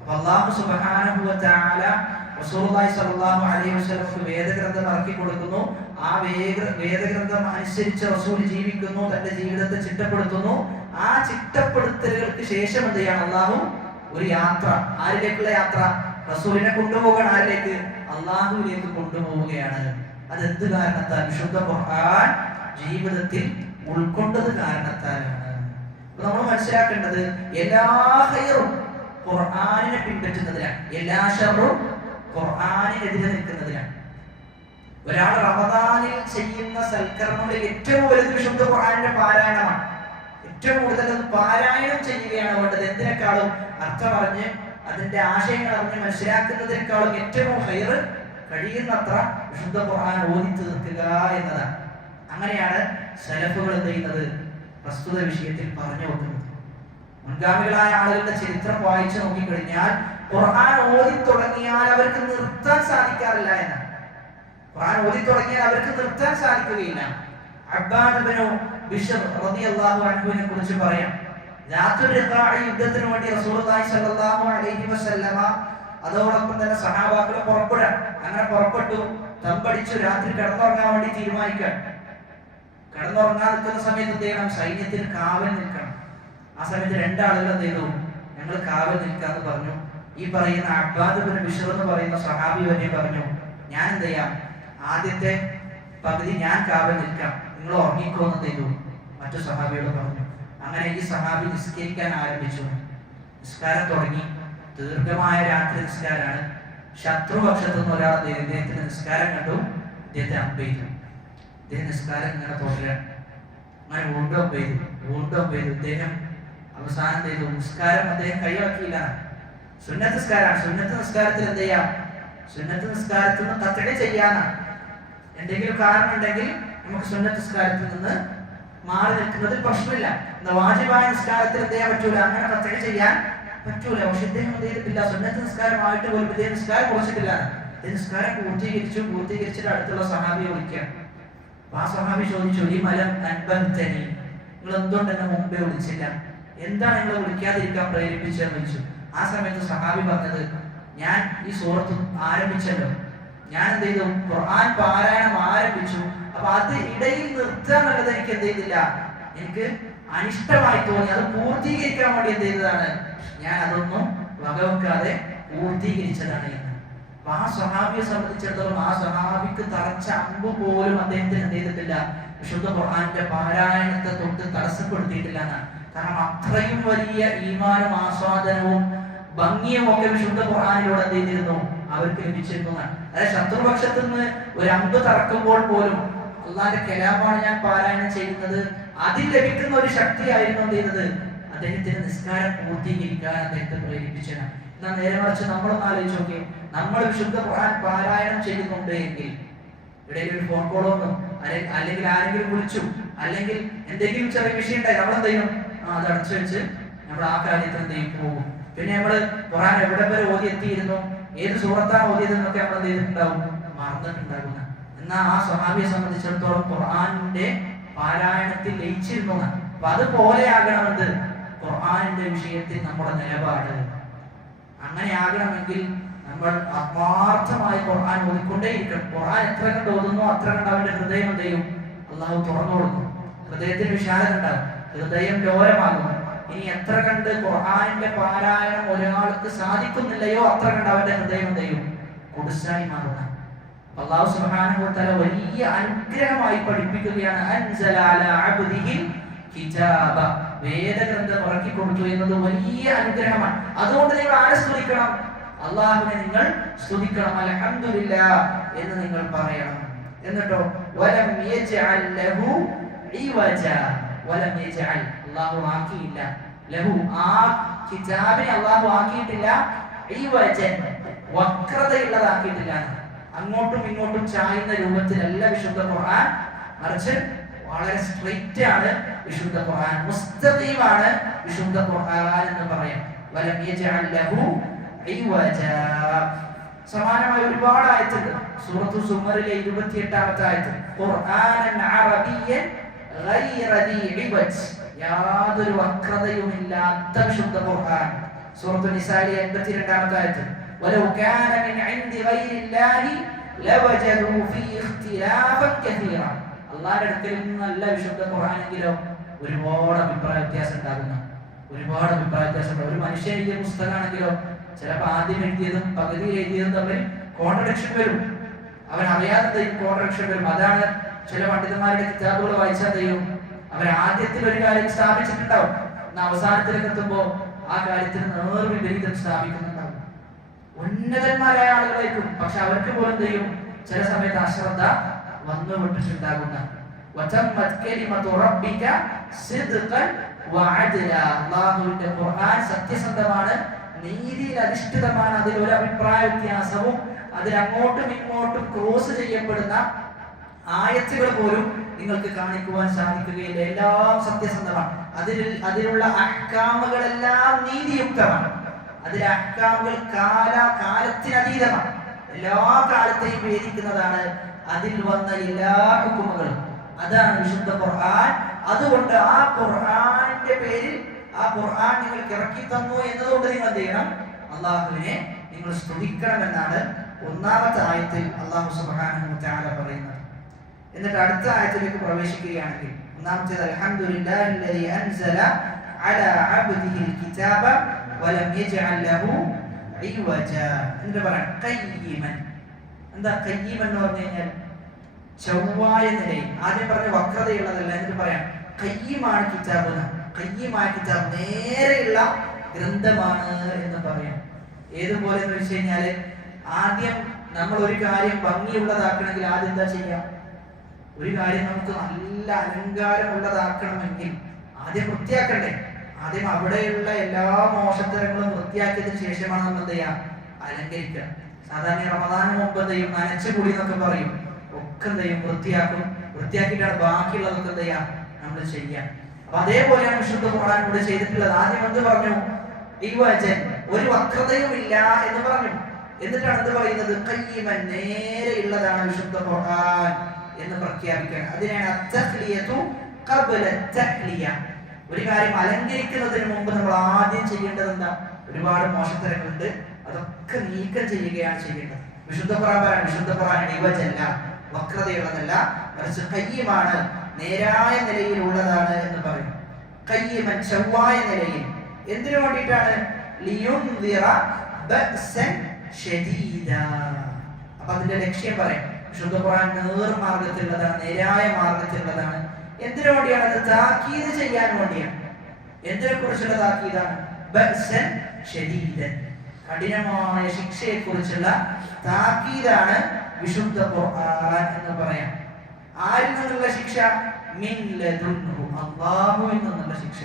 അപ്പൊ അല്ലാഹു സുബ്ഹാനഹു വ തആല റസൂലുള്ളാഹി സ്വല്ലല്ലാഹു അലൈഹി വസല്ലം വേദഗ്രന്ഥം ഇറക്കി കൊടുക്കുന്നു. ആ വേദഗ്രന്ഥം അനുസരിച്ച് റസൂൽ ജീവിക്കുന്നു, തന്റെ ജീവിതത്തെ ചിട്ടപ്പെടുത്തുന്നു. ആ ചിട്ടപ്പെടുത്തലുകൾക്ക് ശേഷം എന്ത് ചെയ്യണം? അല്ലാഹു ഒരു യാത്ര. ആരിലേക്കുള്ള യാത്ര? റസൂലിനെ കൊണ്ടുപോകണം. ആരിലേക്ക്? അല്ലാഹുവിലേക്ക് കൊണ്ടുപോവുകയാണ്. അതെന്ത് കാരണത്താൽ? വിശുദ്ധ ഖുർആൻ ജീവിതത്തിൽ ഉൾക്കൊണ്ടത് കാരണത്താലാണ്. നമ്മൾ മനസ്സിലാക്കേണ്ടത് എല്ലാ ഹൈറും ഖുർആനിനെ പിൻപറ്റുന്നതിനാണ്. എല്ലാ ഷർറും ഖുർആനിനെതിരെ നിൽക്കുന്നതിനാണ്. ഒരാൾ റമദാനിൽ ചെയ്യുന്ന സൽക്കർമ്മങ്ങളിൽ ഏറ്റവും വലുത് വിശുദ്ധ ഖുർആനിന്റെ പാരായണമാണ്. ഏറ്റവും കൂടുതൽ അത് പാരായണം ചെയ്യുകയാണ് വേണ്ടത്. എന്തിനേക്കാളും അർത്ഥമറിഞ്ഞ് അതിന്റെ ആശയങ്ങൾ അറിഞ്ഞ് മനസ്സിലാക്കുന്നതിനേക്കാളും ഏറ്റവും ഹൈറ് കഴിയുന്നത്ര വിശുദ്ധ ഖുർആൻ ഓതി തീർക്കുക എന്നതാണ്. അങ്ങനെയാണ് സലഫുകൾ എന്ത് ചെയ്യുന്നത്, പ്രസ്തുത വിഷയത്തിൽ പറഞ്ഞു വെക്കുന്നത്. മുൻഗാമികളായ ആളുകളുടെ ചരിത്രം വായിച്ചു നോക്കിക്കഴിഞ്ഞാൽ ഖുർആൻ ഓതി തുടങ്ങിയാൽ അവർക്ക് നിർത്താൻ സാധിക്കാറില്ല എന്നാണ്. ഖുർആൻ ഓതി തുടങ്ങിയാൽ അവർക്ക് നിർത്താൻ സാധിക്കുകയില്ല. അബ്ബാദ് ഇബ്നു ബിശ്ർ റളിയല്ലാഹു അൻഹുവിനെ കുറിച്ച് പറയാം. ദാത്തുർ റിഖാഇ യുദ്ധത്തിന് വേണ്ടി റസൂലുള്ളാഹി സ്വല്ലല്ലാഹു അലൈഹി വസല്ലമ അതോടൊപ്പം തന്നെ സഹാബാക്കൾ പുറപ്പെടാൻ. അങ്ങനെ പുറപ്പെട്ടു, തമ്പടിച്ചു, രാത്രി കിടന്നുറങ്ങാൻ വേണ്ടി തീരുമാനിക്കാൻ. കിടന്നുറങ്ങാൻ നിൽക്കുന്ന സമയത്ത് എന്ത് ചെയ്യണം, സൈന്യത്തിന് കാവൽ നിൽക്കണം. ആ സമയത്ത് രണ്ടാളുകൾ എന്ത് ചെയ്തു, ഞങ്ങൾ കാവൽ നിൽക്കാന്ന് പറഞ്ഞു. ഈ പറയുന്ന അബ്ബാദ് ഇബ്നു ബിശ്ർ എന്ന് പറയുന്ന സഹാബി വരെ പറഞ്ഞു, ഞാൻ എന്ത് ചെയ്യാം, ആദ്യത്തെ പകുതി ഞാൻ കാവൽ നിൽക്കാം, നിങ്ങൾ ഉറങ്ങിക്കോന്ന് ചെയ്തു മറ്റു സഹാബിയോട് പറഞ്ഞു. അങ്ങനെ ഈ സഹാബി നിസ്കരിക്കാൻ ആരംഭിച്ചു. നിസ്കാരം തുടങ്ങി. ദീർഘമായ രാത്രി നിസ്കാരമാണ്. ശത്രുപക്ഷത്തു നിന്ന് ഒരാൾ ഇദ്ദേഹത്തിന്റെ നിസ്കാരം കണ്ടു, ഇദ്ദേഹത്തെ അമ്പ് ചെയ്തു. ഇദ്ദേഹം നിസ്കാരം ഇങ്ങനെ തുടരാൻ, അങ്ങനെ വീണ്ടും അമ്പ് ചെയ്തു. ഇദ്ദേഹം അവസാനം ചെയ്തു നിസ്കാരം അദ്ദേഹം കൈവക്കിയില്ല. സുന്നത്ത് നിസ്കാരമാണ്. സുന്നത്ത് നിസ്കാരത്തിൽ എന്ത് ചെയ്യാം, സുന്നത്ത് നിസ്കാരത്തിൽ നിന്ന് കത്തട ചെയ്യാനാണ്. എന്തെങ്കിലും കാരണം ഉണ്ടെങ്കിൽ നമുക്ക് സുന്നത്ത് നിസ്കാരത്തിൽ നിന്ന് മാറി നിൽക്കുന്നതിൽ പ്രശ്നമില്ല. വാജിബായ നിസ്കാരത്തിൽ എന്ത് ചെയ്യാൻ പറ്റൂല, അങ്ങനെ കത്തട ചെയ്യാൻ പറ്റൂല. പക്ഷെ ഇദ്ദേഹം എന്ത് ചെയ്തിട്ടില്ല, സുന്നത്ത് നിസ്കാരമായിട്ട് പോലും ഇദ്ദേഹം നിസ്കാരം കുറച്ചിട്ടില്ല. നിസ്കാരം പൂർത്തീകരിച്ചിട്ട് അടുത്തുള്ള സഹാബിയെ വിളിക്കാം. അപ്പൊ ആ സഹാബി ചോദിച്ചു, ഈ മലം അൻപത്തനി, നിങ്ങൾ എന്തുകൊണ്ട് എന്നെ മുമ്പേ വിളിച്ചില്ല, എന്താണ് നിങ്ങളെ വിളിക്കാതിരിക്കാൻ പ്രേരിപ്പിച്ചതെന്ന് ചോദിച്ചു. ആ സമയത്ത് സഹാബി പറഞ്ഞത്, ഞാൻ ഈ സൂറത്ത് ആരംഭിച്ചല്ലോ, ഞാൻ എന്ത് ചെയ്തു, ഖുർആൻ പാരായണം ആരംഭിച്ചു. അപ്പൊ അത് ഇടയിൽ നിർത്തുക എന്നുള്ളത് എനിക്ക് എന്ത് ചെയ്തില്ല, എനിക്ക് അനിഷ്ടമായി തോന്നി. അത് പൂർത്തീകരിക്കാൻ വേണ്ടി എന്ത് ചെയ്തതാണ്, ഞാൻ അതൊന്നും വകവെക്കാതെ പൂർത്തീകരിച്ചതാണ് എന്ന്. അപ്പൊ ആ സഹാബിയെ സംബന്ധിച്ചിടത്തോളം ആ സഹാബിക്ക് തറച്ച അമ്പ് പോലും അദ്ദേഹത്തിന് എന്ത് ചെയ്തിട്ടില്ല, വിശുദ്ധ ഖുർആന്റെ പാരായണത്തെ തൊട്ട് തടസ്സപ്പെടുത്തിയിട്ടില്ല എന്നാണ്. കാരണം അത്രയും വലിയ ഈമാനും ആസ്വാദനവും ഭംഗിയും ഒക്കെ വിശുദ്ധ ഖുർആനിലൂടെ എന്ത് ചെയ്തിരുന്നു, അവർക്ക് ലഭിച്ചിരുന്നു. അതായത് ശത്രുപക്ഷത്തു നിന്ന് ഒരു അമ്പ് തറക്കുമ്പോൾ പോലും അള്ളാന്റെ കലാമാണ് ഞാൻ പാരായണം ചെയ്യുന്നത്, അതിൽ ലഭിക്കുന്ന ഒരു ശക്തിയായിരുന്നു എന്ത് ചെയ്യുന്നത്, അദ്ദേഹത്തിന്റെ നിസ്കാരം പൂർത്തീകരിക്കാൻ അദ്ദേഹത്തെ പ്രേരിപ്പിച്ചതാണ്. എന്നാൽ നേരെ മറിച്ച് നമ്മളൊന്ന് ആലോചിച്ച് നോക്കി, നമ്മൾ വിശുദ്ധ ഖുർആൻ പാരായണം ചെയ്യുന്നുണ്ട് എങ്കിൽ ഇടയിൽ ഒരു ഫോൺ കോൾ വന്നു, അല്ലെങ്കിൽ ആരെങ്കിലും വിളിച്ചു, അല്ലെങ്കിൽ എന്തെങ്കിലും ചെറിയ വിഷയം ഉണ്ടായി, നമ്മളെന്ത് ചെയ്യും, അത് അടച്ചു വെച്ച് നമ്മൾ ആ കാര്യത്തിൽ എന്ത് ചെയ്യും, പോകും. പിന്നെ നമ്മള് ഖുർആൻ എവിടെ വരെ ഓതി എത്തിയിരുന്നു, ഏത് സൂറത്താണ് ഓതിയതെന്നൊക്കെ നമ്മൾ എന്ത് ചെയ്തിട്ടുണ്ടാവും, മറന്നിട്ടുണ്ടാകുന്ന. എന്നാൽ ആ സ്വഹാബിയെ സംബന്ധിച്ചിടത്തോളം ഖുർആനിന്റെ പാരായണത്തിൽ ലയിച്ചിരുന്നു. അപ്പൊ അതുപോലെ ആകണമെന്ന് ഖുർആനിന്റെ വിഷയത്തിൽ നമ്മുടെ നിലപാട്. അങ്ങനെ ആകണമെങ്കിൽ നമ്മൾ ആത്മാർത്ഥമായി ഖുർആൻ ഓതിക്കൊണ്ടേയിരിക്കണം. ഖുർആൻ എത്ര കണ്ട് ഓതുന്നു അത്ര കണ്ട് അവന്റെ ഹൃദയം എന്ത് ചെയ്യും, അള്ളാഹു തുറന്നു കൊടുക്കും. ഹൃദയത്തിന് വിശാലത ഉണ്ടാകും, ഹൃദയം ലോലമാകും. ഇനി എത്ര കണ്ട് ഖുർആനിന്റെ പാരായണം ഒരാൾക്ക് സാധിക്കുന്നില്ലയോ അത്ര കണ്ട് അവന്റെ ഹൃദയം എന്ത് ചെയ്യും, കുടുസായി മാറുന്ന. അല്ലാഹു സുബ്ഹാനഹു വ തആല വലിയ അനുഗ്രഹമായി പഠിപ്പിക്കുകയാണ്, അൻസല അലാ അബ്ദിഹിൽ കിതാബ, വേദഗ്രന്ഥം ഇറക്കി കൊടുത്തു എന്നത് വലിയ അനുഗ്രഹമാണ്. അതുകൊണ്ട് നിങ്ങൾ ആരെ സ്തുതിക്കണം, അല്ലാഹുവിനെ നിങ്ങൾ സ്തുതിക്കണം, അൽഹംദുലില്ലാഹ് എന്ന് നിങ്ങൾ പറയണം. എന്നിട്ടോ വലം യജ്അൽ ലഹു ഇവജ, വലം യജ്അൽ, അല്ലാഹു ആക്കിയില്ല, ലഹു, ആ കിതാബിനെ അല്ലാഹു ആക്കിയിട്ടില്ല, ഇവജൻ, വക്രതയുള്ളതാക്കിയിട്ടില്ല. അങ്ങോട്ടും ഇങ്ങോട്ടും ചായുന്ന രൂപത്തിലല്ല വിശുദ്ധ ഖുർആൻ, മറിച്ച് വളരെ സ്ട്രെയിറ്റ് ആണ് വിശുദ്ധ ഖുർആൻ, മുസ്തഖീമാണ് വിശുദ്ധ ഖുർആൻ എന്ന് പറയാം. വലം യജ്അൽ ലഹു ഇവജ. സമാനമായ ഒരുപാട് ആയത്തുണ്ട്. സൂറത്തു സുമറിലെ 28ാമത്തെ ആയത്ത്, ഖുർആനൻ അറബിയ്യൻ ഗൈറ ദീ ഇവജ്, യാതൊരു വക്രതയുമില്ലാത്ത വിശുദ്ധ ഖുർആൻ. സൂറത്തു നിസായിലെ 82ാമത്തെ ആയത്ത്, വലൗ കാന മിൻ ഇൻദി ഗൈരില്ലാഹി ലവജദു ഫീ ഇഖ്തിലാഫൻ കസീറ, അല്ലാഹുവിന്റെ അടുക്കൽ നിന്നല്ല വിശുദ്ധ ഖുർആനെങ്കിലോ ഒരുപാട് അഭിപ്രായ വ്യത്യാസം ഉണ്ടാകുന്നു. ഒരുപാട് അഭിപ്രായ വ്യത്യാസം. ഒരു മനുഷ്യൻ എഴുതിയ പുസ്തകമാണെങ്കിലോ ചിലപ്പോൾ ആദ്യം എഴുതിയതും പകുതി എഴുതിയതും തമ്മിൽ കോൺട്രഡിക്ഷൻ വരും. അവൻ അറിയാതെ കോൺട്രഡിക്ഷൻ വരും. അതാണ് ചില പണ്ഡിതന്മാരുടെ കിതാബുകൾ വായിച്ചാൽ ചെയ്യും, അവർ ആദ്യത്തിൽ ഒരു കാര്യം സ്ഥാപിച്ചിട്ടുണ്ടാവും, അവസാനത്തിലേക്ക് എത്തുമ്പോൾ ആ കാര്യത്തിന് നേർവിപരീതം സ്ഥാപിക്കുന്നുണ്ടാവും. ഉന്നതന്മാരായ ആളുകളായിരിക്കും, പക്ഷെ അവർക്ക് പോലും ചെയ്യും ചില സമയത്ത് അശ്രദ്ധ വന്നുവിട്ടിട്ടുണ്ടാകുന്ന. അല്ലാഹുവിന്റെ ഖുർആൻ സത്യസന്ധമാണ്, നീതിയിൽ അധിഷ്ഠിതമാണ്. അതിൽ ഒരു അഭിപ്രായ വ്യത്യാസവും അതിൽ അങ്ങോട്ടും ഇങ്ങോട്ടും ക്രോസ് ചെയ്യപ്പെടുന്ന ആയത്തുകൾ പോലും നിങ്ങൾക്ക് കാണിക്കുവാൻ സാധിക്കുകയില്ല. എല്ലാം സത്യസന്ധമാണ്. അതിലുള്ള അഹ്കാമുകളെല്ലാം നീതിയുക്തമാണ്. അതിലെ അഹ്കാമുകൾ കാലത്തിനതീതമാണ്. എല്ലാ കാലത്തെയും വേദിക്കുന്നതാണ് അതിൽ വന്ന എല്ലാ ഹുക്കുമുകളും. അതാണ് വിശുദ്ധ ഖുർആൻ. അതുകൊണ്ട് ആ ഖുർആനിന്റെ പേരിൽ, ആ ഖുർആൻ നിങ്ങൾക്ക് ഇറക്കി തന്നു എന്നതുകൊണ്ട് നിങ്ങൾ എന്ത് ചെയ്യണം? അള്ളാഹുവിനെ നിങ്ങൾ സ്തുതിക്കണമെന്നാണ് ഒന്നാമത്തെ ആയത്തിൽ അല്ലാഹു സുബ്ഹാനഹു വ തആല പറയുന്നത്. എന്നിട്ട് അടുത്ത ആയത്തിലേക്ക് പ്രവേശിക്കുകയാണെങ്കിൽ ഒന്നാമത്തേത് അൽഹംദുലില്ലാഹില്ലദീ അൻസല അലാ അബ്ദിഹിൽ കിതാബ വലം യജ്അൽ ലഹു ഇവജ. എന്നിട്ട് പറയാം ഖയ്യിമൻ. എന്താ ഖയ്യിമൻ എന്ന് പറഞ്ഞു കഴിഞ്ഞാൽ? ചൊവ്വായ നിലയിൽ. ആദ്യം പറഞ്ഞ വക്രതയുള്ളതല്ല. എന്നിട്ട് പറയാം ഖയ്യിമാണ് കിതാബ്. ഖയ്യിമായ കിതാബ്, നേരെയുള്ള ഗ്രന്ഥമാണ് എന്ന് പറയാം. ഏതുപോലെ എന്ന് വെച്ച് കഴിഞ്ഞാല്, ആദ്യം നമ്മൾ ഒരു കാര്യം ഭംഗിയുള്ളതാക്കണമെങ്കിൽ ആദ്യം എന്താ ചെയ്യാം? ഒരു കാര്യം നമുക്ക് നല്ല അലങ്കാരമുള്ളതാക്കണമെങ്കിൽ ആദ്യം വൃത്തിയാക്കണ്ടേ? ആദ്യം അവിടെയുള്ള എല്ലാ മോശത്തരങ്ങളും വൃത്തിയാക്കിയതിനു ശേഷമാണ് നമ്മൾ എന്ത് ചെയ്യാം? അലങ്കരിക്കുക. സാധാരണ റമദാന് മുമ്പ് എന്ത് ചെയ്യും? നനച്ചുകൂടി എന്നൊക്കെ പറയും. ഒക്കെ എന്ത് ചെയ്യും? വൃത്തിയാക്കും. വൃത്തിയാക്കിയിട്ടാണ് ബാക്കിയുള്ളതൊക്കെ എന്ത് ചെയ്യാം? നമ്മൾ ചെയ്യാം. അപ്പൊ അതേപോലെയാണ് വിശുദ്ധ ഖുർആൻ ഇവിടെ ചെയ്തിട്ടുള്ളത്. ആദ്യം എന്ത് പറഞ്ഞു? ഇവജൻ, ഒരു വക്രതയും ഇല്ല എന്ന് പറഞ്ഞു. എന്നിട്ടാണ് എന്ത് പറയുന്നത്? ഖയ്യിമൻ, നേരെയുള്ളതാണ് വിശുദ്ധ ഖുർആൻ എന്ന് പ്രഖ്യാപിക്കുകയാണ്. അതിനാണ് അത്തഖ്ലിയതു ഖബ്ല തഖ്ലിയ. ഒരു കാര്യം അലങ്കരിക്കുന്നതിന് മുമ്പ് നമ്മൾ ആദ്യം ചെയ്യേണ്ടത് എന്താ? ഒരുപാട് മോശത്തരങ്ങളുണ്ട്, അതൊക്കെ നീക്കം ചെയ്യുകയാണ് ചെയ്യേണ്ടത്. വിശുദ്ധ ഖുർആൻ പറയാണ്, വിശുദ്ധ ഖുർആൻ ഇവജല്ല, വക്രതയുള്ളതല്ല, മറിച്ച് ഖയ്യിമാണ്, നേരായ നിലയിലുള്ളതാണ് എന്ന് പറയും. ഖയ്യിമൻ, ചൊവ്വായ നിലയിൽ. എന്തിനു വേണ്ടിയിട്ടാണ്? ലിയുൻദിറ ബഅസൻ ശദീദ. അപ്പൊ അതിന്റെ ലക്ഷ്യം പറയാം. വിശുദ്ധ ഖുർആൻ നേർമാർഗത്തിലുള്ളതാണ്, നേരായ മാർഗത്തിലുള്ളതാണ്. എന്തിനു വേണ്ടിയാണ്? അത് താക്കീത് ചെയ്യാൻ വേണ്ടിയാണ്. എന്തിനെ കുറിച്ചുള്ള താക്കീതാണ്? ബഅസൻ ശദീദൻ, കഠിനമായ ശിക്ഷയെ കുറിച്ചുള്ള താക്കീതാണ് വിശുദ്ധ ഖുർആൻ എന്ന് പറയാം. ആരിൽ നിന്നുള്ള ശിക്ഷ? മിൻ ലദുൻഹു, അല്ലാഹുവിൽ നിന്നുള്ള ശിക്ഷ.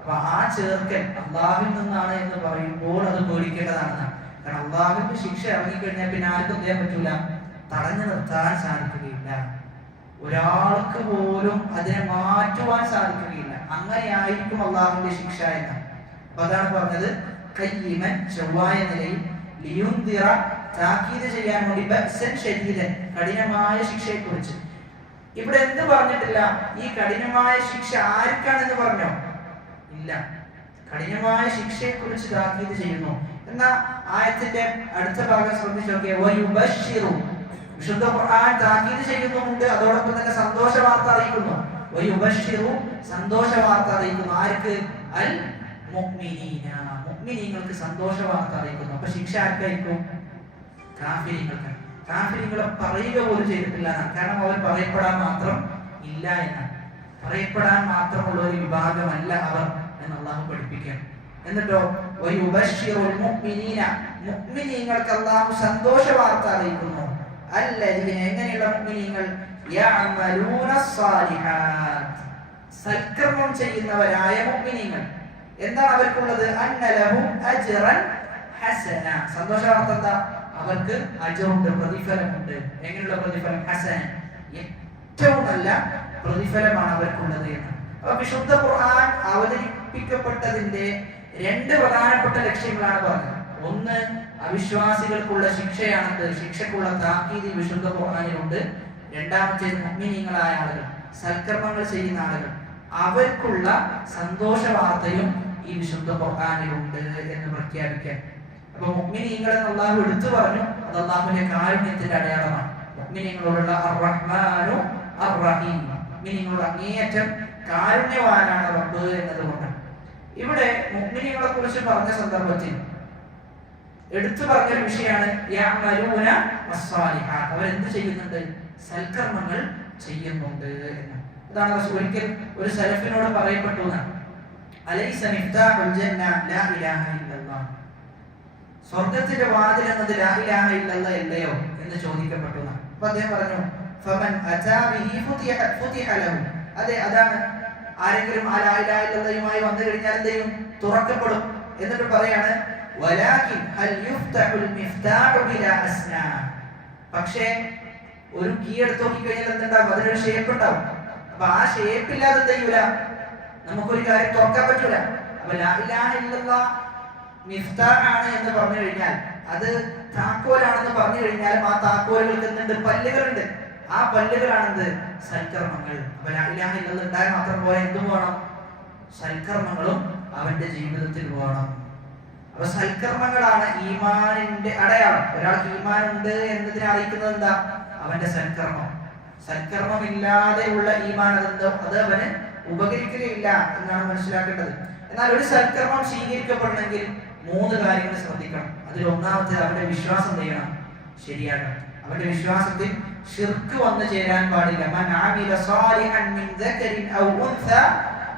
അപ്പൊ ആ ചേർക്കൽ അല്ലാഹുവിൽ നിന്നാണ് എന്ന് പറയുമ്പോൾ അത് പേടിക്കേണ്ടതാണ്. കാരണം അല്ലാഹുവിന്റെ ശിക്ഷ ഇറങ്ങിക്കഴിഞ്ഞാൽ പിന്നെ ആർക്കും ചെയ്യാൻ പറ്റൂല, തടഞ്ഞു നിർത്താൻ സാധിക്കുകയില്ല. ഒരാൾക്ക് പോലും അതിനെ മാറ്റുവാൻ സാധിക്കുകയില്ല. അങ്ങനെയായിരിക്കും അല്ലാഹുവിന്റെ ശിക്ഷ എന്ന്. അപ്പൊ അതാണ് പറഞ്ഞത് ഖയ്യിമൻ, ചൊവ്വായ നിലയിൽ, ലിയുൻദിറ, താക്കീത് ചെയ്യാൻ വേണ്ടി, ബഅസൻ ശദീദൻ, കഠിനമായ ശിക്ഷയെ കുറിച്ച്. ഇവിടെ എന്ത് പറഞ്ഞിട്ടില്ല? ഈ കഠിനമായ ശിക്ഷ ആർക്കാണെന്ന് പറഞ്ഞോ? ഇല്ല. കഠിനമായ ശിക്ഷയെ കുറിച്ച് താക്കീത് ചെയ്യുന്നു. എന്നാ ആയത്തിന്റെ അടുത്ത ഭാഗം ശ്രദ്ധിച്ചു നോക്കിയേ. വയുബശ്ശിറു, വിശുദ്ധ ഖുർആൻ താക്കീത് ചെയ്യുന്നുണ്ട്, അതോടൊപ്പം തന്നെ സന്തോഷ വാർത്ത അറിയിക്കുന്നു. വയുബശ്ശിറു, സന്തോഷ വാർത്ത അറിയിക്കുന്നു. ആർക്ക്? അൽ മുഅ്മിനീന, മുഅ്മിനീങ്ങൾക്ക് സന്തോഷ വാർത്ത അറിയിക്കുന്നു. അപ്പൊ ശിക്ഷ ആർക്കായിരിക്കും? കാഫിരീങ്ങൾക്ക്. കാഫിരീങ്ങളെ പറയുക പോലും ചെയ്തിട്ടില്ല എന്നാണ്. കാരണം അവർ പറയപ്പെടാൻ മാത്രം ഇല്ല എന്നാണ്. പറയപ്പെടാൻ മാത്രമുള്ള ഒരു വിഭാഗമല്ല അവർ എന്ന് അല്ലാഹു പഠിപ്പിക്കാം. എന്നിട്ടോ വയുബശ്ശിറുൽ മുഅ്മിനീന, മുഅ്മിനീങ്ങൾക്ക് അല്ലാഹു സന്തോഷ വാർത്ത അറിയിക്കുന്നു. അല്ലദീന, എങ്ങനെയുള്ള മുഅ്മിനീങ്ങൾ? യഅമലൂനസ്സാലിഹാത്ത്, സൽക്കർമ്മം ചെയ്യുന്നവരായ മുഅ്മിനീങ്ങൾ. എന്താണ് അവർക്കുള്ളത്? അന്ന ലഹും അജ്റൻ ഹസന. സന്തോഷ വാർത്ത എന്താ? അവർക്ക് അജ്റുണ്ട്, പ്രതിഫലമുണ്ട്. എങ്ങനെയുള്ള പ്രതിഫലം? ഹസന, ഏറ്റവും നല്ല പ്രതിഫലമാണ് അവർക്കുള്ളത് എന്ന്. അപ്പൊ വിശുദ്ധ ഖുർആൻ അവതരിപ്പിക്കപ്പെട്ടതിന്റെ രണ്ട് പ്രധാനപ്പെട്ട ലക്ഷ്യങ്ങളാണ് പറഞ്ഞത്. ഒന്ന്, അവിശ്വാസികൾക്കുള്ള ശിക്ഷയാണത്, ശിക്ഷക്കുള്ള താക്കീത് വിശുദ്ധ ഖുർആനിലുണ്ട്. രണ്ടാമത്തേത് മുഅ്മിനീങ്ങളായ ആളുകൾ, സൽക്കർമ്മങ്ങൾ ചെയ്യുന്ന ആളുകൾ, അവർക്കുള്ള സന്തോഷ വാർത്തയും ഈ വിശുദ്ധ ഖുർആനിലുണ്ട് എന്ന് പ്രഖ്യാപിക്കാൻ. അപ്പൊ മുഅ്മിനീങ്ങൾ എന്ന് അല്ലാഹു എടുത്തു പറഞ്ഞു. അത് അല്ലാഹുവിന്റെ കാരുണ്യത്തിന്റെ അടയാളമാണ്. മുഅ്മിനീങ്ങളോടുള്ള അർ-റഹ്മാനു അർ-റഹീം, മുഅ്മിനീങ്ങളോട് അങ്ങേയറ്റം കാരുണ്യവാനാണ് റബ്ബ് എന്നതുകൊണ്ട്. ഇവിടെ മുഅ്മിനീങ്ങളെ കുറിച്ച് പറഞ്ഞ സന്ദർഭത്തിൽ എടുത്തു പറഞ്ഞൊരു വിഷയമാണ് യഅമലൂന അസ്സാലിഹാത്ത്, അവരെന്ത് ചെയ്യുന്നുണ്ട്? സൽക്കർമ്മങ്ങൾ ചെയ്യുന്നുണ്ട് എന്ന്. അതാണ് ഒരിക്കൽ ഒരു സലഫിനോട് പറയപ്പെട്ടു എന്നാണ്. അലൈസ മിഫ്താഹുൽ ജന്ന ലാ ഇലാഹ ഇല്ലല്ലാഹ്, സ്വർഗ്ഗത്തിന്റെ വാതിൽ എന്നത് ലാ ഇലാഹ ഇല്ലല്ലാഹ് അല്ലയോ എന്ന് ചോദിക്കപ്പെട്ടു. അപ്പോൾ അദ്ദേഹം പറഞ്ഞു ഫമൻ അതാ ബിഹി ഫുതിഹ ലഹു, അതെ അതാണ്, ആരെങ്കിലും ആ ലാ ഇലാഹ ഇല്ലല്ലാഹുമായി വന്നു കഴിഞ്ഞാൽ എന്ത് ചെയ്യും? തുറക്കപ്പെടും. എന്നിട്ട് പറയാണ് വലാകിൻ ഹൽ യുഫ്തഹുൽ മിഫ്താഹു ബിലാ അസ്നാ, പക്ഷേ ഒരു കീ എടുത്ത് നോക്കി കഴിഞ്ഞാൽ എന്തുണ്ടാവും? അതിനൊരു ഷേപ്പ് ഉണ്ടാവും. അപ്പൊ ആ ഷേപ്പ് ഇല്ലാതെ എന്ത് ചെയ്യൂല? നമുക്കൊരു കാര്യം തുറക്കാൻ പറ്റൂല. അപ്പൊ ലാ ഇലാഹ ഇല്ലല്ലാഹ് മിഫ്താഹ് ആണ് എന്ന് പറഞ്ഞു കഴിഞ്ഞാൽ, അത് താക്കോലാണെന്ന് പറഞ്ഞു കഴിഞ്ഞാലും ആ താക്കോലുകൾക്ക് എന്തുണ്ട്? പല്ലുകളുണ്ട്. ആ പല്ലുകളാണെന്ത്? സൽക്കർമ്മങ്ങൾ. അപ്പൊ ലാ ഇലാഹ ഇല്ലല്ലാഹ് ഉണ്ടായാൽ മാത്രം പോരാ, എന്തും വേണം? സൽക്കർമ്മങ്ങളും അവന്റെ ജീവിതത്തിൽ വേണം. അപ്പൊ സൽക്കർമ്മങ്ങളാണ് ഈമാനിന്റെ അടയാളം. ഒരാൾക്ക് ഈമാൻ ഉണ്ട് എന്നതിനെ അറിയിക്കുന്നത് എന്താ? അവന്റെ സൽക്കർമ്മം. സൽക്കർമ്മമില്ലാതെയുള്ള ഈമാൻ അതെന്തോ അത് അവന് ഉപകരിക്കുകയില്ല എന്നാണ് മനസ്സിലാക്കേണ്ടത്. എന്നാൽ ഒരു സൽക്കർമ്മം സ്വീകരിക്കപ്പെടണമെങ്കിൽ 3 കാര്യങ്ങൾ ശ്രദ്ധിക്കണം. അതിൽ ഒന്നാമത്തെ അവന്റെ വിശ്വാസം ചെയ്യണം, ശരിയാകണം. അവന്റെ വിശ്വാസത്തിൽ ശിർക്ക് വന്നു ചേരാൻ പാടില്ല. മൻ ആമില സാലിഹൻ മിൻ ദക്കരിൻ ഔ ഉൻസ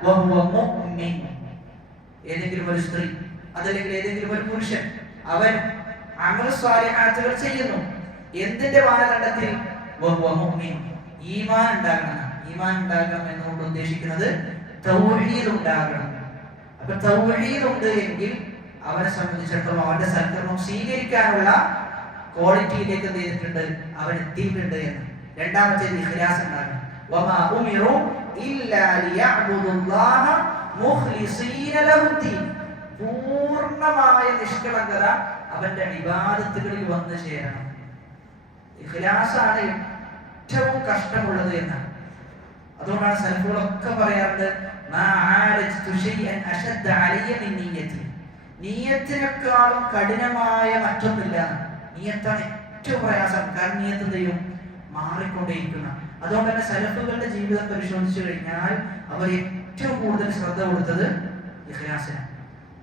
വഹുവ മുഅ്മിൻ, ഏതെങ്കിലും ഒരു സ്ത്രീ അതല്ലെങ്കിൽ ഏതെങ്കിലും ഒരു പുരുഷൻ അവൻ അമൽ സ്വാലിഹാത്തുകൾ ചെയ്യുന്നു, എന്തിന്റെ മാനദണ്ഡത്തിൽ? വഹുവ മുഅ്മിൻ, ഈമാൻ ഉണ്ടാകണം. ഈമാൻ ഉണ്ടാകണം എന്നുകൊണ്ട് ഉദ്ദേശിക്കുന്നത് തൗഹീദ് ഉണ്ടാകണം. അപ്പൊ തൗഹീദ് ഉണ്ട് എങ്കിൽ അവനെ സംബന്ധിച്ചിടത്തോളം അവന്റെ സൽക്കർമ്മം സ്വീകരിക്കാനുള്ള ക്വാളിറ്റിയിലേക്ക് എന്ത് ചെയ്തിട്ടുണ്ട്? അവൻ എത്തിയിട്ടുണ്ട് എന്ന്. രണ്ടാമത്തേത് ഇഖ്ലാസ് ഉണ്ടാകണം. വമാ ഉമിറു ഇല്ലാ ലിയഅ്ബുദുല്ലാഹ മുഖ്ലിസീന ലഹുദ്ദീൻ, പൂർണ്ണമായ നിഷ്കളങ്കത അവന്റെ ഇബാദത്തുകളിൽ വന്നു ചേരണം. ഇഖ്ലാസാണ് ഏറ്റവും കഷ്ടമുള്ളത് എന്നാണ്. അതുകൊണ്ടാണ് സലഫുകളൊക്കെ പറയാറുണ്ട് നിയ്യത്തിനേക്കാളും കഠിനമായ മറ്റൊന്നില്ല. നിയ്യത്താണ് ഏറ്റവും പ്രയാസം. കാരണം നിയ്യത്ത് എന്ത് ചെയ്യും? മാറിക്കൊണ്ടേയിരിക്കുന്ന. അതുകൊണ്ട് തന്നെ സലഫുകളുടെ ജീവിതം പരിശോധിച്ചു കഴിഞ്ഞാൽ അവർ ഏറ്റവും കൂടുതൽ ശ്രദ്ധ കൊടുത്തത് ഇഖ്ലാസിനാണ്.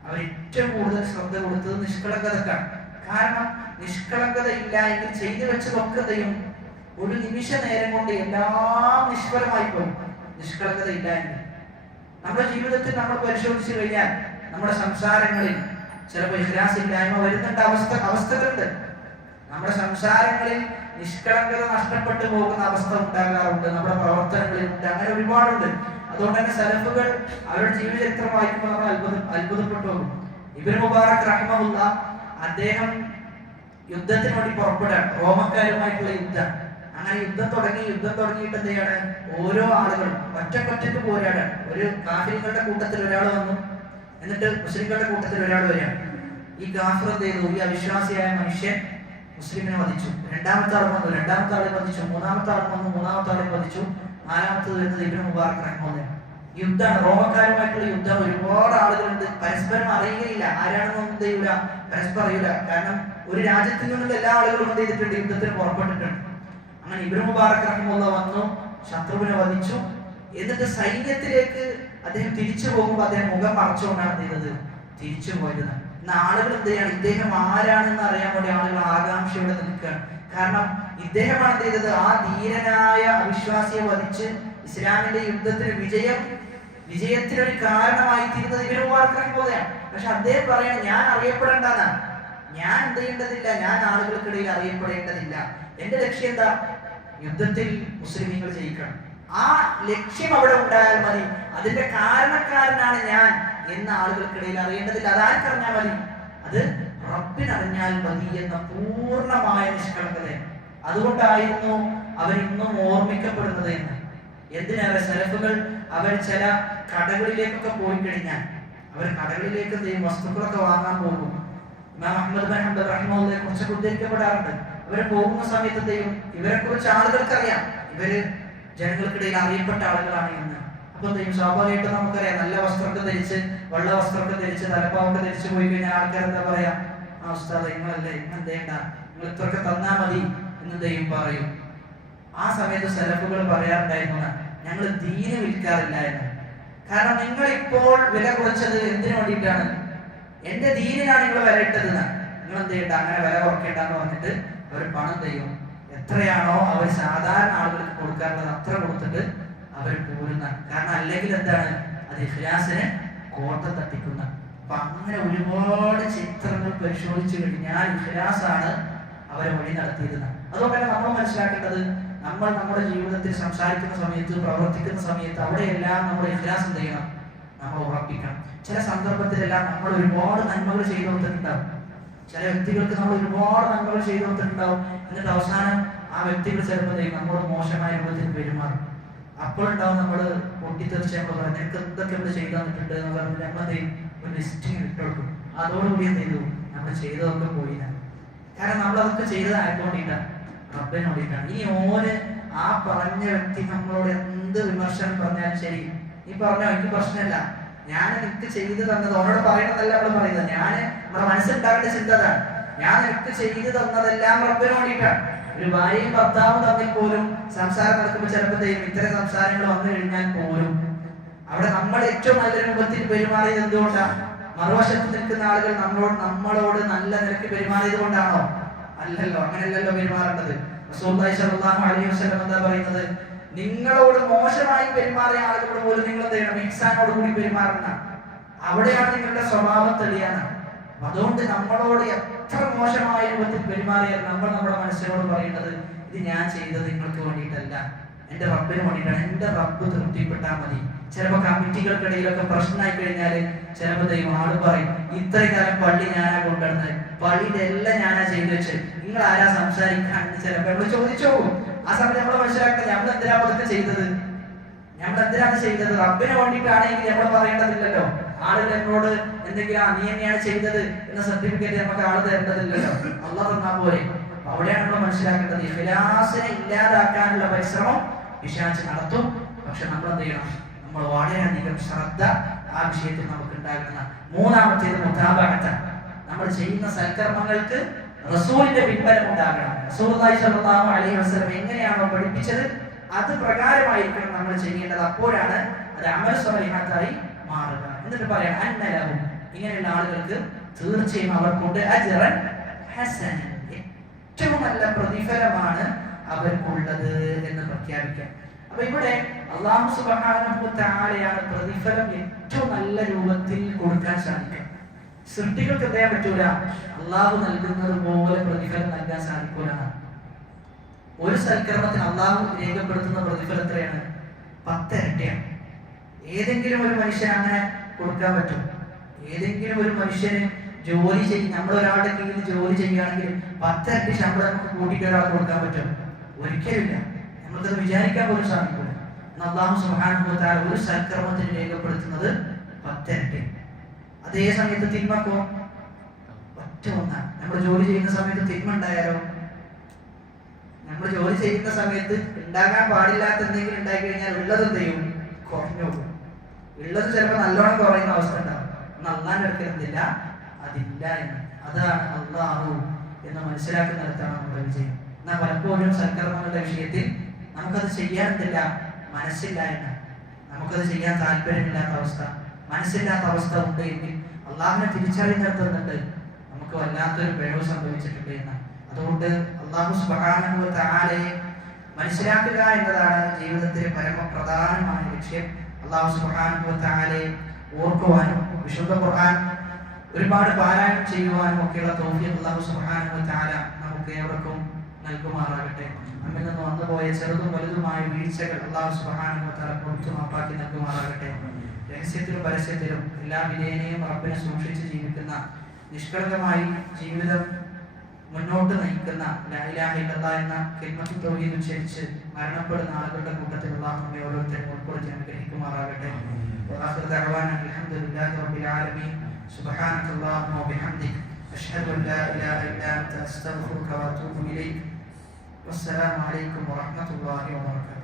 അവർ ഏറ്റവും കൂടുതൽ ശ്രദ്ധ കൊടുത്തത് നിഷ്കളങ്കതക്കാണ്. കാരണം നിഷ്കളങ്കത ഇല്ല എങ്കിൽ ചെയ്തു വെച്ചതൊക്കെ എന്ത് ചെയ്യും? ഒരു നിമിഷ നേരം കൊണ്ട് എല്ലാം നിഷ്ഫലമായി പോകും. നിഷ്കളങ്കത ഇല്ല എങ്കിൽ നമ്മുടെ ജീവിതത്തിൽ നമ്മൾ പരിശോധിച്ചു കഴിഞ്ഞാൽ നമ്മുടെ സംസാരങ്ങളിൽ ചിലപ്പോൾ ഇഖ്ലാസ് ഇല്ലായ്മ വരുന്നുണ്ട്, അവസ്ഥകളുണ്ട്. നമ്മുടെ സംസാരങ്ങളിൽ നിഷ്കളങ്കത നഷ്ടപ്പെട്ടു പോകുന്ന അവസ്ഥ ഉണ്ടാകാറുണ്ട്, നമ്മുടെ പ്രവർത്തനങ്ങളിൽ ഉണ്ട്, അങ്ങനെ ഒരുപാടുണ്ട്. അതുകൊണ്ട് തന്നെ സലഫുകൾ അവരുടെ ജീവചരിത്രം വായിക്കുമ്പോൾ നമ്മൾ അത്ഭുതപ്പെട്ടു പോകും. ഇബ്നു മുബാറക് റഹിമഹുല്ലാഹ് അദ്ദേഹം യുദ്ധത്തിന് വേണ്ടി പുറപ്പെടാൻ, റോമക്കാരുമായിട്ടുള്ള യുദ്ധം. അങ്ങനെ യുദ്ധം തുടങ്ങിയിട്ട് എന്ത് ചെയ്യാണ്? ഓരോ ആളുകളും ഒറ്റക്കൊറ്റക്ക് പോരാടാൻ. ഒരു കാഫിറുകളുടെ കൂട്ടത്തിൽ ഒരാൾ വന്നു, എന്നിട്ട് മുസ്ലിങ്ങളുടെ കൂട്ടത്തിൽ ഒരാൾ വരികയാണ്. ഈ കാഫിർ എന്ത് ചെയ്തു? ഈ അവിശ്വാസിയായ മനുഷ്യൻ മുസ്ലിമിനെ വധിച്ചു. രണ്ടാമത്തെ ആൾ വന്നു, രണ്ടാമത്തെ ആളെ വധിച്ചു. മൂന്നാമത്തെ ആൾ വന്നു, മൂന്നാമത്തെ ആളെ വധിച്ചു. നാലാമത്തത് വരുന്നത് ഇബ്നു മുബാറക് റഹിമഹുല്ലാഹ്. യുദ്ധമാണ്, റോമക്കാരുമായിട്ടുള്ള യുദ്ധം. ഒരുപാട് ആളുകളുണ്ട്, പരസ്പരം അറിയുകയില്ല, ആരാണെന്നൊന്നും എന്ത് ചെയ്യൂല, പരസ്പരം അറിയില്ല. കാരണം ഒരു രാജ്യത്തിൽ നിന്നുള്ള എല്ലാ ആളുകളും എന്ത് ചെയ്തിട്ടുണ്ട്? യുദ്ധത്തിന് പുറപ്പെട്ടിട്ടുണ്ട്. അങ്ങനെ ഇബ്നു മുബാറക് റഹിമഹുല്ലാഹ് വന്നു, ശത്രുവിനെ വധിച്ചു. എന്നിട്ട് സൈന്യത്തിലേക്ക് അദ്ദേഹം തിരിച്ചു പോകുമ്പോൾ അദ്ദേഹം മുഖം മറച്ചുകൊണ്ടാണ് എന്ത് ചെയ്തത്? തിരിച്ചു പോയത്. ഇന്ന് ആളുകൾ എന്ത് ചെയ്യാണ്? ഇദ്ദേഹം ആരാണെന്ന് അറിയാൻ വേണ്ടി ആളുകൾ ആകാംക്ഷയോടെ നിൽക്കുകയാണ്. കാരണം ഇദ്ദേഹമാണ് എന്ത് ചെയ്തത്? ആ ധീരനായ അവിശ്വാസിയെ വധിച്ച് ഇസ്ലാമിന്റെ യുദ്ധത്തിന് വിജയത്തിനൊരു കാരണമായി തീരുന്നത് ഇബ്നു മുബാറക് റഹിമഹുല്ലാഹ്. പക്ഷെ അദ്ദേഹം പറയണം, ഞാൻ അറിയപ്പെടേണ്ടതാണ്, ഞാൻ എന്ത് ചെയ്യേണ്ടതില്ല, ഞാൻ ആളുകൾക്കിടയിൽ അറിയപ്പെടേണ്ടതില്ല. എന്റെ ലക്ഷ്യം എന്താ? യുദ്ധത്തിൽ മുസ്ലിമീങ്ങൾ ജയിക്കണം. ആ ലക്ഷ്യം അവിടെ ഉണ്ടായാൽ മതി. അതിന്റെ കാരണക്കാരനാണ് ഞാൻ എന്ന് ആളുകൾക്കിടയിൽ അറിയേണ്ടതില്ല. അതാർക്കറിഞ്ഞാൽ മതി? അത് റബ്ബിനറിഞ്ഞാൽ മതി എന്ന പൂർണ്ണമായ നിഷ്കളങ്കത. അതുകൊണ്ടായിരുന്നു അവരിന്നും ഓർമ്മിക്കപ്പെടുന്നത് എന്ന്. എന്തിനേറെ സലഫുകൾ അവർ ചില കടകളിലേക്കൊക്കെ പോയി കഴിഞ്ഞാൽ അവർ കടകളിലേക്ക് എന്തെങ്കിലും വസ്തുക്കളൊക്കെ വാങ്ങാൻ പോകും. ഇമാം അഹ്മദ് ബിൻ ഹംബൽ റഹിമഹുള്ളാഹിനെ കുറിച്ച് ഉദ്ധരിക്കപ്പെടാറുണ്ട്. ഇവരെ പോകുന്ന സമയത്ത് എന്തെയും ഇവരെ കുറിച്ച് ആളുകൾക്കറിയാം, ഇവര് ജനങ്ങൾക്കിടയിൽ അറിയപ്പെട്ട ആളുകളാണ് എന്ന്. അപ്പൊ എന്തെയും സ്വാഭാവികമായിട്ട് നമുക്കറിയാം, നല്ല വസ്ത്രമൊക്കെ ധരിച്ച്, വെള്ള വസ്ത്രമൊക്കെ ധരിച്ച്, തലപ്പാവൊക്കെ ധരിച്ച് പോയി കഴിഞ്ഞാൽ ആൾക്കാർ എന്താ പറയാ? ആ ഉസ്താദ് നിങ്ങളല്ലേ, നിങ്ങൾ ചെയ്യണ്ട, നിങ്ങൾ ഇത്രയൊക്കെ തന്നാ മതി എന്ന് എന്തെയും പറയും. ആ സമയത്ത് സലഫുകൾ പറയാറുണ്ടായിരുന്നു, ഞങ്ങൾ ദീന് വിൽക്കാറില്ല എന്ന്. കാരണം നിങ്ങൾ ഇപ്പോൾ വില കുറച്ചത് എന്തിനു വേണ്ടിയിട്ടാണ്? എന്റെ ദീനിനാണ് നിങ്ങൾ വില ഇട്ടത്. നിങ്ങൾ എന്ത് ചെയ്യണ്ട, അങ്ങനെ വില കുറയ്ക്കേണ്ടെന്ന് പറഞ്ഞിട്ട് അവർ പണം ചെയ്യും. എത്രയാണോ അവർ സാധാരണ ആളുകൾക്ക് കൊടുക്കാറുള്ളത് അത്ര കൊടുത്തിട്ട് അവർ പോരുന്ന. കാരണം അല്ലെങ്കിൽ എന്താണ്? അത് ഇഖ്ലാസിന് കോട്ട തട്ടിക്കുന്ന. അപ്പൊ അങ്ങനെ ഒരുപാട് ചിത്രങ്ങൾ പരിശോധിച്ചു കഴിഞ്ഞാൽ ഇഖ്ലാസാണ് അവരെ വഴി നടത്തിയിരുന്നത്. അതുകൊണ്ട് തന്നെ നമ്മൾ മനസ്സിലാക്കേണ്ടത്, നമ്മൾ നമ്മുടെ ജീവിതത്തിൽ സംസാരിക്കുന്ന സമയത്ത്, പ്രവർത്തിക്കുന്ന സമയത്ത് അവിടെയെല്ലാം നമ്മുടെ ഇഖ്ലാസ് എന്ത് ചെയ്യണം? നമ്മൾ ഉറപ്പിക്കണം. ചില സന്ദർഭത്തിലെല്ലാം നമ്മൾ ഒരുപാട് നന്മകൾ ചെയ്തു കൊടുത്തിട്ടുണ്ടാവും. ചില വ്യക്തികൾക്ക് നമ്മൾ ഒരുപാട് നന്മകൾ ചെയ്തു കൊടുത്തിട്ടുണ്ടാവും. എന്നിട്ട് അവസാനം ആ വ്യക്തികൾ ചിലപ്പോൾ നമ്മളോട് മോശമായ രൂപത്തിൽ പെരുമാറും. അപ്പോഴുണ്ടാവും നമ്മൾ പൊട്ടിത്തെറിച്ച് നമ്മൾ പറഞ്ഞു, നിനക്ക് എന്തൊക്കെ ഇവിടെ ചെയ്തു തന്നിട്ടുണ്ട് എന്ന് പറഞ്ഞ് നമ്മളത് ഒരു ലിസ്റ്റിങ് ഇട്ടുകൊടുക്കും. അതോടുകൂടി എന്ത് ചെയ്തു? നമ്മൾ ചെയ്തതൊക്കെ പോയില്ല. കാരണം നമ്മൾ അതൊക്കെ ചെയ്തത് ആയിക്കൊണ്ടിട്ടാണ്, റബ്ബിന് വേണ്ടിയിട്ടാണ്. ഇനി ഓന് ആ പറഞ്ഞ വ്യക്തി നമ്മളോട് എന്ത് വിമർശനം പറഞ്ഞാലും ശരി, നീ പറഞ്ഞോ, എനിക്ക് പ്രശ്നമില്ല, ഞാൻ എനിക്ക് ചെയ്തു തന്നത് ഓനോട് പറയണതല്ല നമ്മൾ പറയുന്നത്. ഞാൻ നമ്മുടെ മനസ്സിലുണ്ടാകേണ്ട ചിന്ത അതാണ്, ഞാൻ എനിക്ക് ചെയ്തു തന്നതെല്ലാം റബ്ബിന് വേണ്ടിയിട്ടാണ്. ഒരു ഭാര്യയും ഭർത്താവും തമ്മിൽ പോലും സംസാരം നടക്കുമ്പോൾ ചിലപ്പോൾ ഇത്തരം സംസാരങ്ങൾ വന്നു കഴിഞ്ഞാൽ പോലും അവിടെ നമ്മൾ ഏറ്റവും നല്ല രൂപത്തിൽ പെരുമാറിയത് എന്തുകൊണ്ടാണ്? മറുവശത്ത് നിൽക്കുന്ന ആളുകൾ നമ്മളോട് നല്ല നിലയ്ക്ക് പെരുമാറിയത് കൊണ്ടാണോ? അല്ലല്ലോ, അങ്ങനെയല്ലല്ലോ പെരുമാറേണ്ടത്. റസൂലുള്ളാഹി സ്വല്ലല്ലാഹു അലൈഹി വസല്ലം എന്താ പറയുന്നത്? നിങ്ങളോട് മോശമായി പെരുമാറിയ ആളുകളോട് പോലും നിങ്ങൾ എന്ത് ചെയ്യണം? ഇഹ്സാനോട് കൂടി പെരുമാറണം. അവിടെയാണ് നിങ്ങളുടെ സ്വഭാവം തെളിയാണ്. അതുകൊണ്ട് നമ്മളോട് എത്ര മോശമായ രൂപത്തിൽ പെരുമാറിയാൽ നമ്മൾ നമ്മുടെ മനസ്സിനോട് പറയേണ്ടത്, ഇത് ഞാൻ ചെയ്തത് നിങ്ങൾക്ക് വേണ്ടിയിട്ടല്ല, എന്റെ റബ്ബിന് വേണ്ടിയിട്ടാണ്, എന്റെ റബ്ബ് തൃപ്തിപ്പെട്ടാൽ മതി. ചിലപ്പോൾ കമ്മിറ്റികൾക്കിടയിലൊക്കെ പ്രശ്നമായി കഴിഞ്ഞാൽ ചിലപ്പോൾ ആള് പറയും, ഇത്രയും കാലം പള്ളി ഞാനാ കൊണ്ടുവരുന്നത്, പള്ളിയുടെ എല്ലാം ഞാനാ ചെയ്തു വെച്ച്, നിങ്ങൾ ആരാ സംസാരിക്കാൻ? ചിലപ്പോൾ നമ്മൾ ചോദിച്ചു പോകും. ആ സമയത്ത് നമ്മൾ മനസ്സിലാക്കുന്നത്, നമ്മൾ എന്തിനാണ് അതൊക്കെ ചെയ്തത്? നമ്മൾ എന്തിനാണ് ചെയ്തത്? റബ്ബിന് വേണ്ടിയിട്ടാണെങ്കിൽ നമ്മൾ പറയേണ്ടതില്ലല്ലോ. ആളുകൾ എന്നോട് എന്തെങ്കിലും നീ തന്നെയാണ് ചെയ്തത് എന്ന സർട്ടിഫിക്കറ്റ് നമുക്ക് ആള് തരേണ്ടതില്ലല്ലോ, അള്ളാഹ് തന്നാ പോലെ. അവിടെയാണ് നമ്മൾ മനസ്സിലാക്കേണ്ടത്, ഇഖ്ലാസിനെ ഇല്ലാതാക്കാനുള്ള പരിശ്രമം പിശാച് നടത്തും. പക്ഷെ നമ്മൾ എന്ത് ചെയ്യണം? നമ്മൾ വളരെയധികം ശ്രദ്ധ ആ വിഷയത്തിൽ നമുക്ക് ഉണ്ടാകുന്ന. മൂന്നാമത്തേത് മുതാബഅത്ത്. നമ്മൾ ചെയ്യുന്ന സൽക്കർമ്മങ്ങൾക്ക് റസൂലിന്റെ പിൻബലം ഉണ്ടാകണം. റസൂലുള്ളാഹി സ്വല്ലല്ലാഹു അലൈഹി വസല്ലം എങ്ങനെയാണോ പഠിപ്പിച്ചത് അത് പ്രകാരമായിരിക്കണം നമ്മൾ ചെയ്യേണ്ടത്. അപ്പോഴാണ് അത് അമൽ സ്വാലിഹാത്തായി മാറുക. എന്നിട്ട് പറയാം, അന്നലഹും, ഇങ്ങനെയുള്ള ആളുകൾക്ക് തീർച്ചയായും അവർക്കുണ്ട് അജ്റൻ ഹസനൻ, ഏറ്റവും നല്ല പ്രതിഫലമാണ് അവർക്കുള്ളത് എന്ന് പ്രഖ്യാപിക്കാം. അപ്പൊ ഇവിടെ അല്ലാഹു സുബ്ഹാനഹു വ തആലയാണ് പ്രതിഫലം ഏറ്റവും നല്ല രൂപത്തിൽ കൊടുക്കാൻ സാധിക്കുക. സൃഷ്ടികൾക്ക് എന്താ പറ്റൂല, അള്ളാഹു നൽകുന്നത് പോലെ പ്രതിഫലം നൽകാൻ സാധിക്കൂല. ഒരു സൽക്കർമ്മത്തിന് അള്ളാഹു രേഖപ്പെടുത്തുന്ന പ്രതിഫലം എത്രയാണ്? 10 ഇരട്ടിയാണ്. ഏതെങ്കിലും ഒരു മനുഷ്യൻ അങ്ങനെ കൊടുക്കാൻ പറ്റും? ഏതെങ്കിലും ഒരു മനുഷ്യന് ജോലി ചെയ്യും, നമ്മൾ ഒരാളുടെ കീഴിൽ ജോലി ചെയ്യുകയാണെങ്കിൽ 10 ഇരട്ടി ശമ്പളം നമുക്ക് കൂട്ടിയിട്ട് ഒരാൾക്ക് കൊടുക്കാൻ പറ്റും? ഒരിക്കലില്ല. നമുക്കത് വിചാരിക്കാൻ പോലും സാധിക്കില്ല. അല്ലാഹു സുബ്ഹാനഹു വ തആല ഒരു സൽക്കർമ്മത്തിന് രേഖപ്പെടുത്തുന്നത് 10 ഇരട്ടി. അതേ സമയത്ത് തിന്മക്കോ ഒറ്റ ഒന്നാണ്. നമ്മൾ ജോലി ചെയ്യുന്ന സമയത്ത് തിന്മ ഉണ്ടായാലോ, നമ്മൾ ജോലി ചെയ്യുന്ന സമയത്ത് ഉണ്ടാകാൻ പാടില്ലാത്ത എന്തെങ്കിലും ഉണ്ടായി കഴിഞ്ഞാൽ ഉള്ളത് എന്ത് ചെയ്യും? കുറഞ്ഞു പോകും. ഉള്ളത് ചിലപ്പോൾ നല്ലോണം കുറയുന്ന അവസ്ഥ ഉണ്ടാവും. അള്ളാന്റെ അടുക്കലെന്തില്ല, അതില്ല എന്ന്. അതാണ് അള്ളാഹു എന്ന് മനസ്സിലാക്കുന്നിടത്താണ് നമ്മുടെ വിജയം. എന്നാൽ പലപ്പോഴും സൽക്കർമ്മങ്ങളുടെ വിഷയത്തിൽ നമുക്കത് ചെയ്യാനെന്തില്ല, മനസ്സില്ല എന്ന്. നമുക്കത് ചെയ്യാൻ താല്പര്യമില്ലാത്ത അവസ്ഥ, മനസ്സില്ലാത്ത അവസ്ഥ ഉണ്ട് എങ്കിൽ അള്ളാഹുവിനെ തിരിച്ചറിയുന്നിടത്തുന്നുണ്ട് നമുക്ക് വല്ലാത്തൊരു പിഴവ് സംഭവിച്ചിട്ടുണ്ട് എന്ന്. അതുകൊണ്ട് അല്ലാഹു സുബ്ഹാനഹു വ തആലയെ മനസ്സിലാക്കുക എന്നതാണ് ജീവിതത്തിലെ പരമപ്രധാനമായ ലക്ഷ്യം. അല്ലാഹു സുബ്ഹാനഹു വ തആലയെ ഓർക്കുവാനും വിശുദ്ധ ഖുർആൻ ഒരുപാട് പാരായണം ചെയ്യുവാനും ഒക്കെയുള്ള തൗഫീഖ് അല്ലാഹു സുബ്ഹാനഹു വ തആല നമുക്ക് ഏവർക്കും നൽകുമാറാകട്ടെ. നമ്മിൽ നിന്ന് വന്നുപോയ ചെറുതും വലുതുമായ വീഴ്ചകൾ അല്ലാഹു സുബ്ഹാനഹു വ തആല പുറത്തു മാപ്പാക്കി നൽകുമാറാകട്ടെ. രഹസ്യത്തിലും പരസ്യത്തിലും എല്ലാ വിധേനയും റബ്ബിനെ സൂക്ഷിച്ച് ജീവിക്കുന്ന, നിഷ്കളങ്കമായി ജീവിതം മുന്നോട്ട് നയിക്കുന്ന, ലാ ഇലാഹ ഇല്ലല്ലാഹ് എന്ന കലിമത്തുൽ തൗഹീദ് ഉച്ചരിച്ച് മരണപ്പെടുന്ന ആളുകളുടെ കൂട്ടത്തിൽ അല്ലാഹു നമ്മെ ഓരോരുത്തരെയും ഉൾപ്പെടുത്തി അനുഗ്രഹിക്കുമാറാകട്ടെ. വആഖിറു ദഅവാനാ അൽഹംദുലില്ലാഹി റബ്ബിൽ ആലമീൻ. സുബ്ഹാനകല്ലാഹുമ്മ വബിഹംദിക അഷ്ഹദു അൻ ലാ ഇലാഹ ഇല്ലാ അൻത അസ്തഗ്ഫിറുക വഅതൂബു ഇലൈക്. വസ്സലാമു അലൈക്കും വറഹ്മത്തുള്ളാഹി വബറകാതുഹു.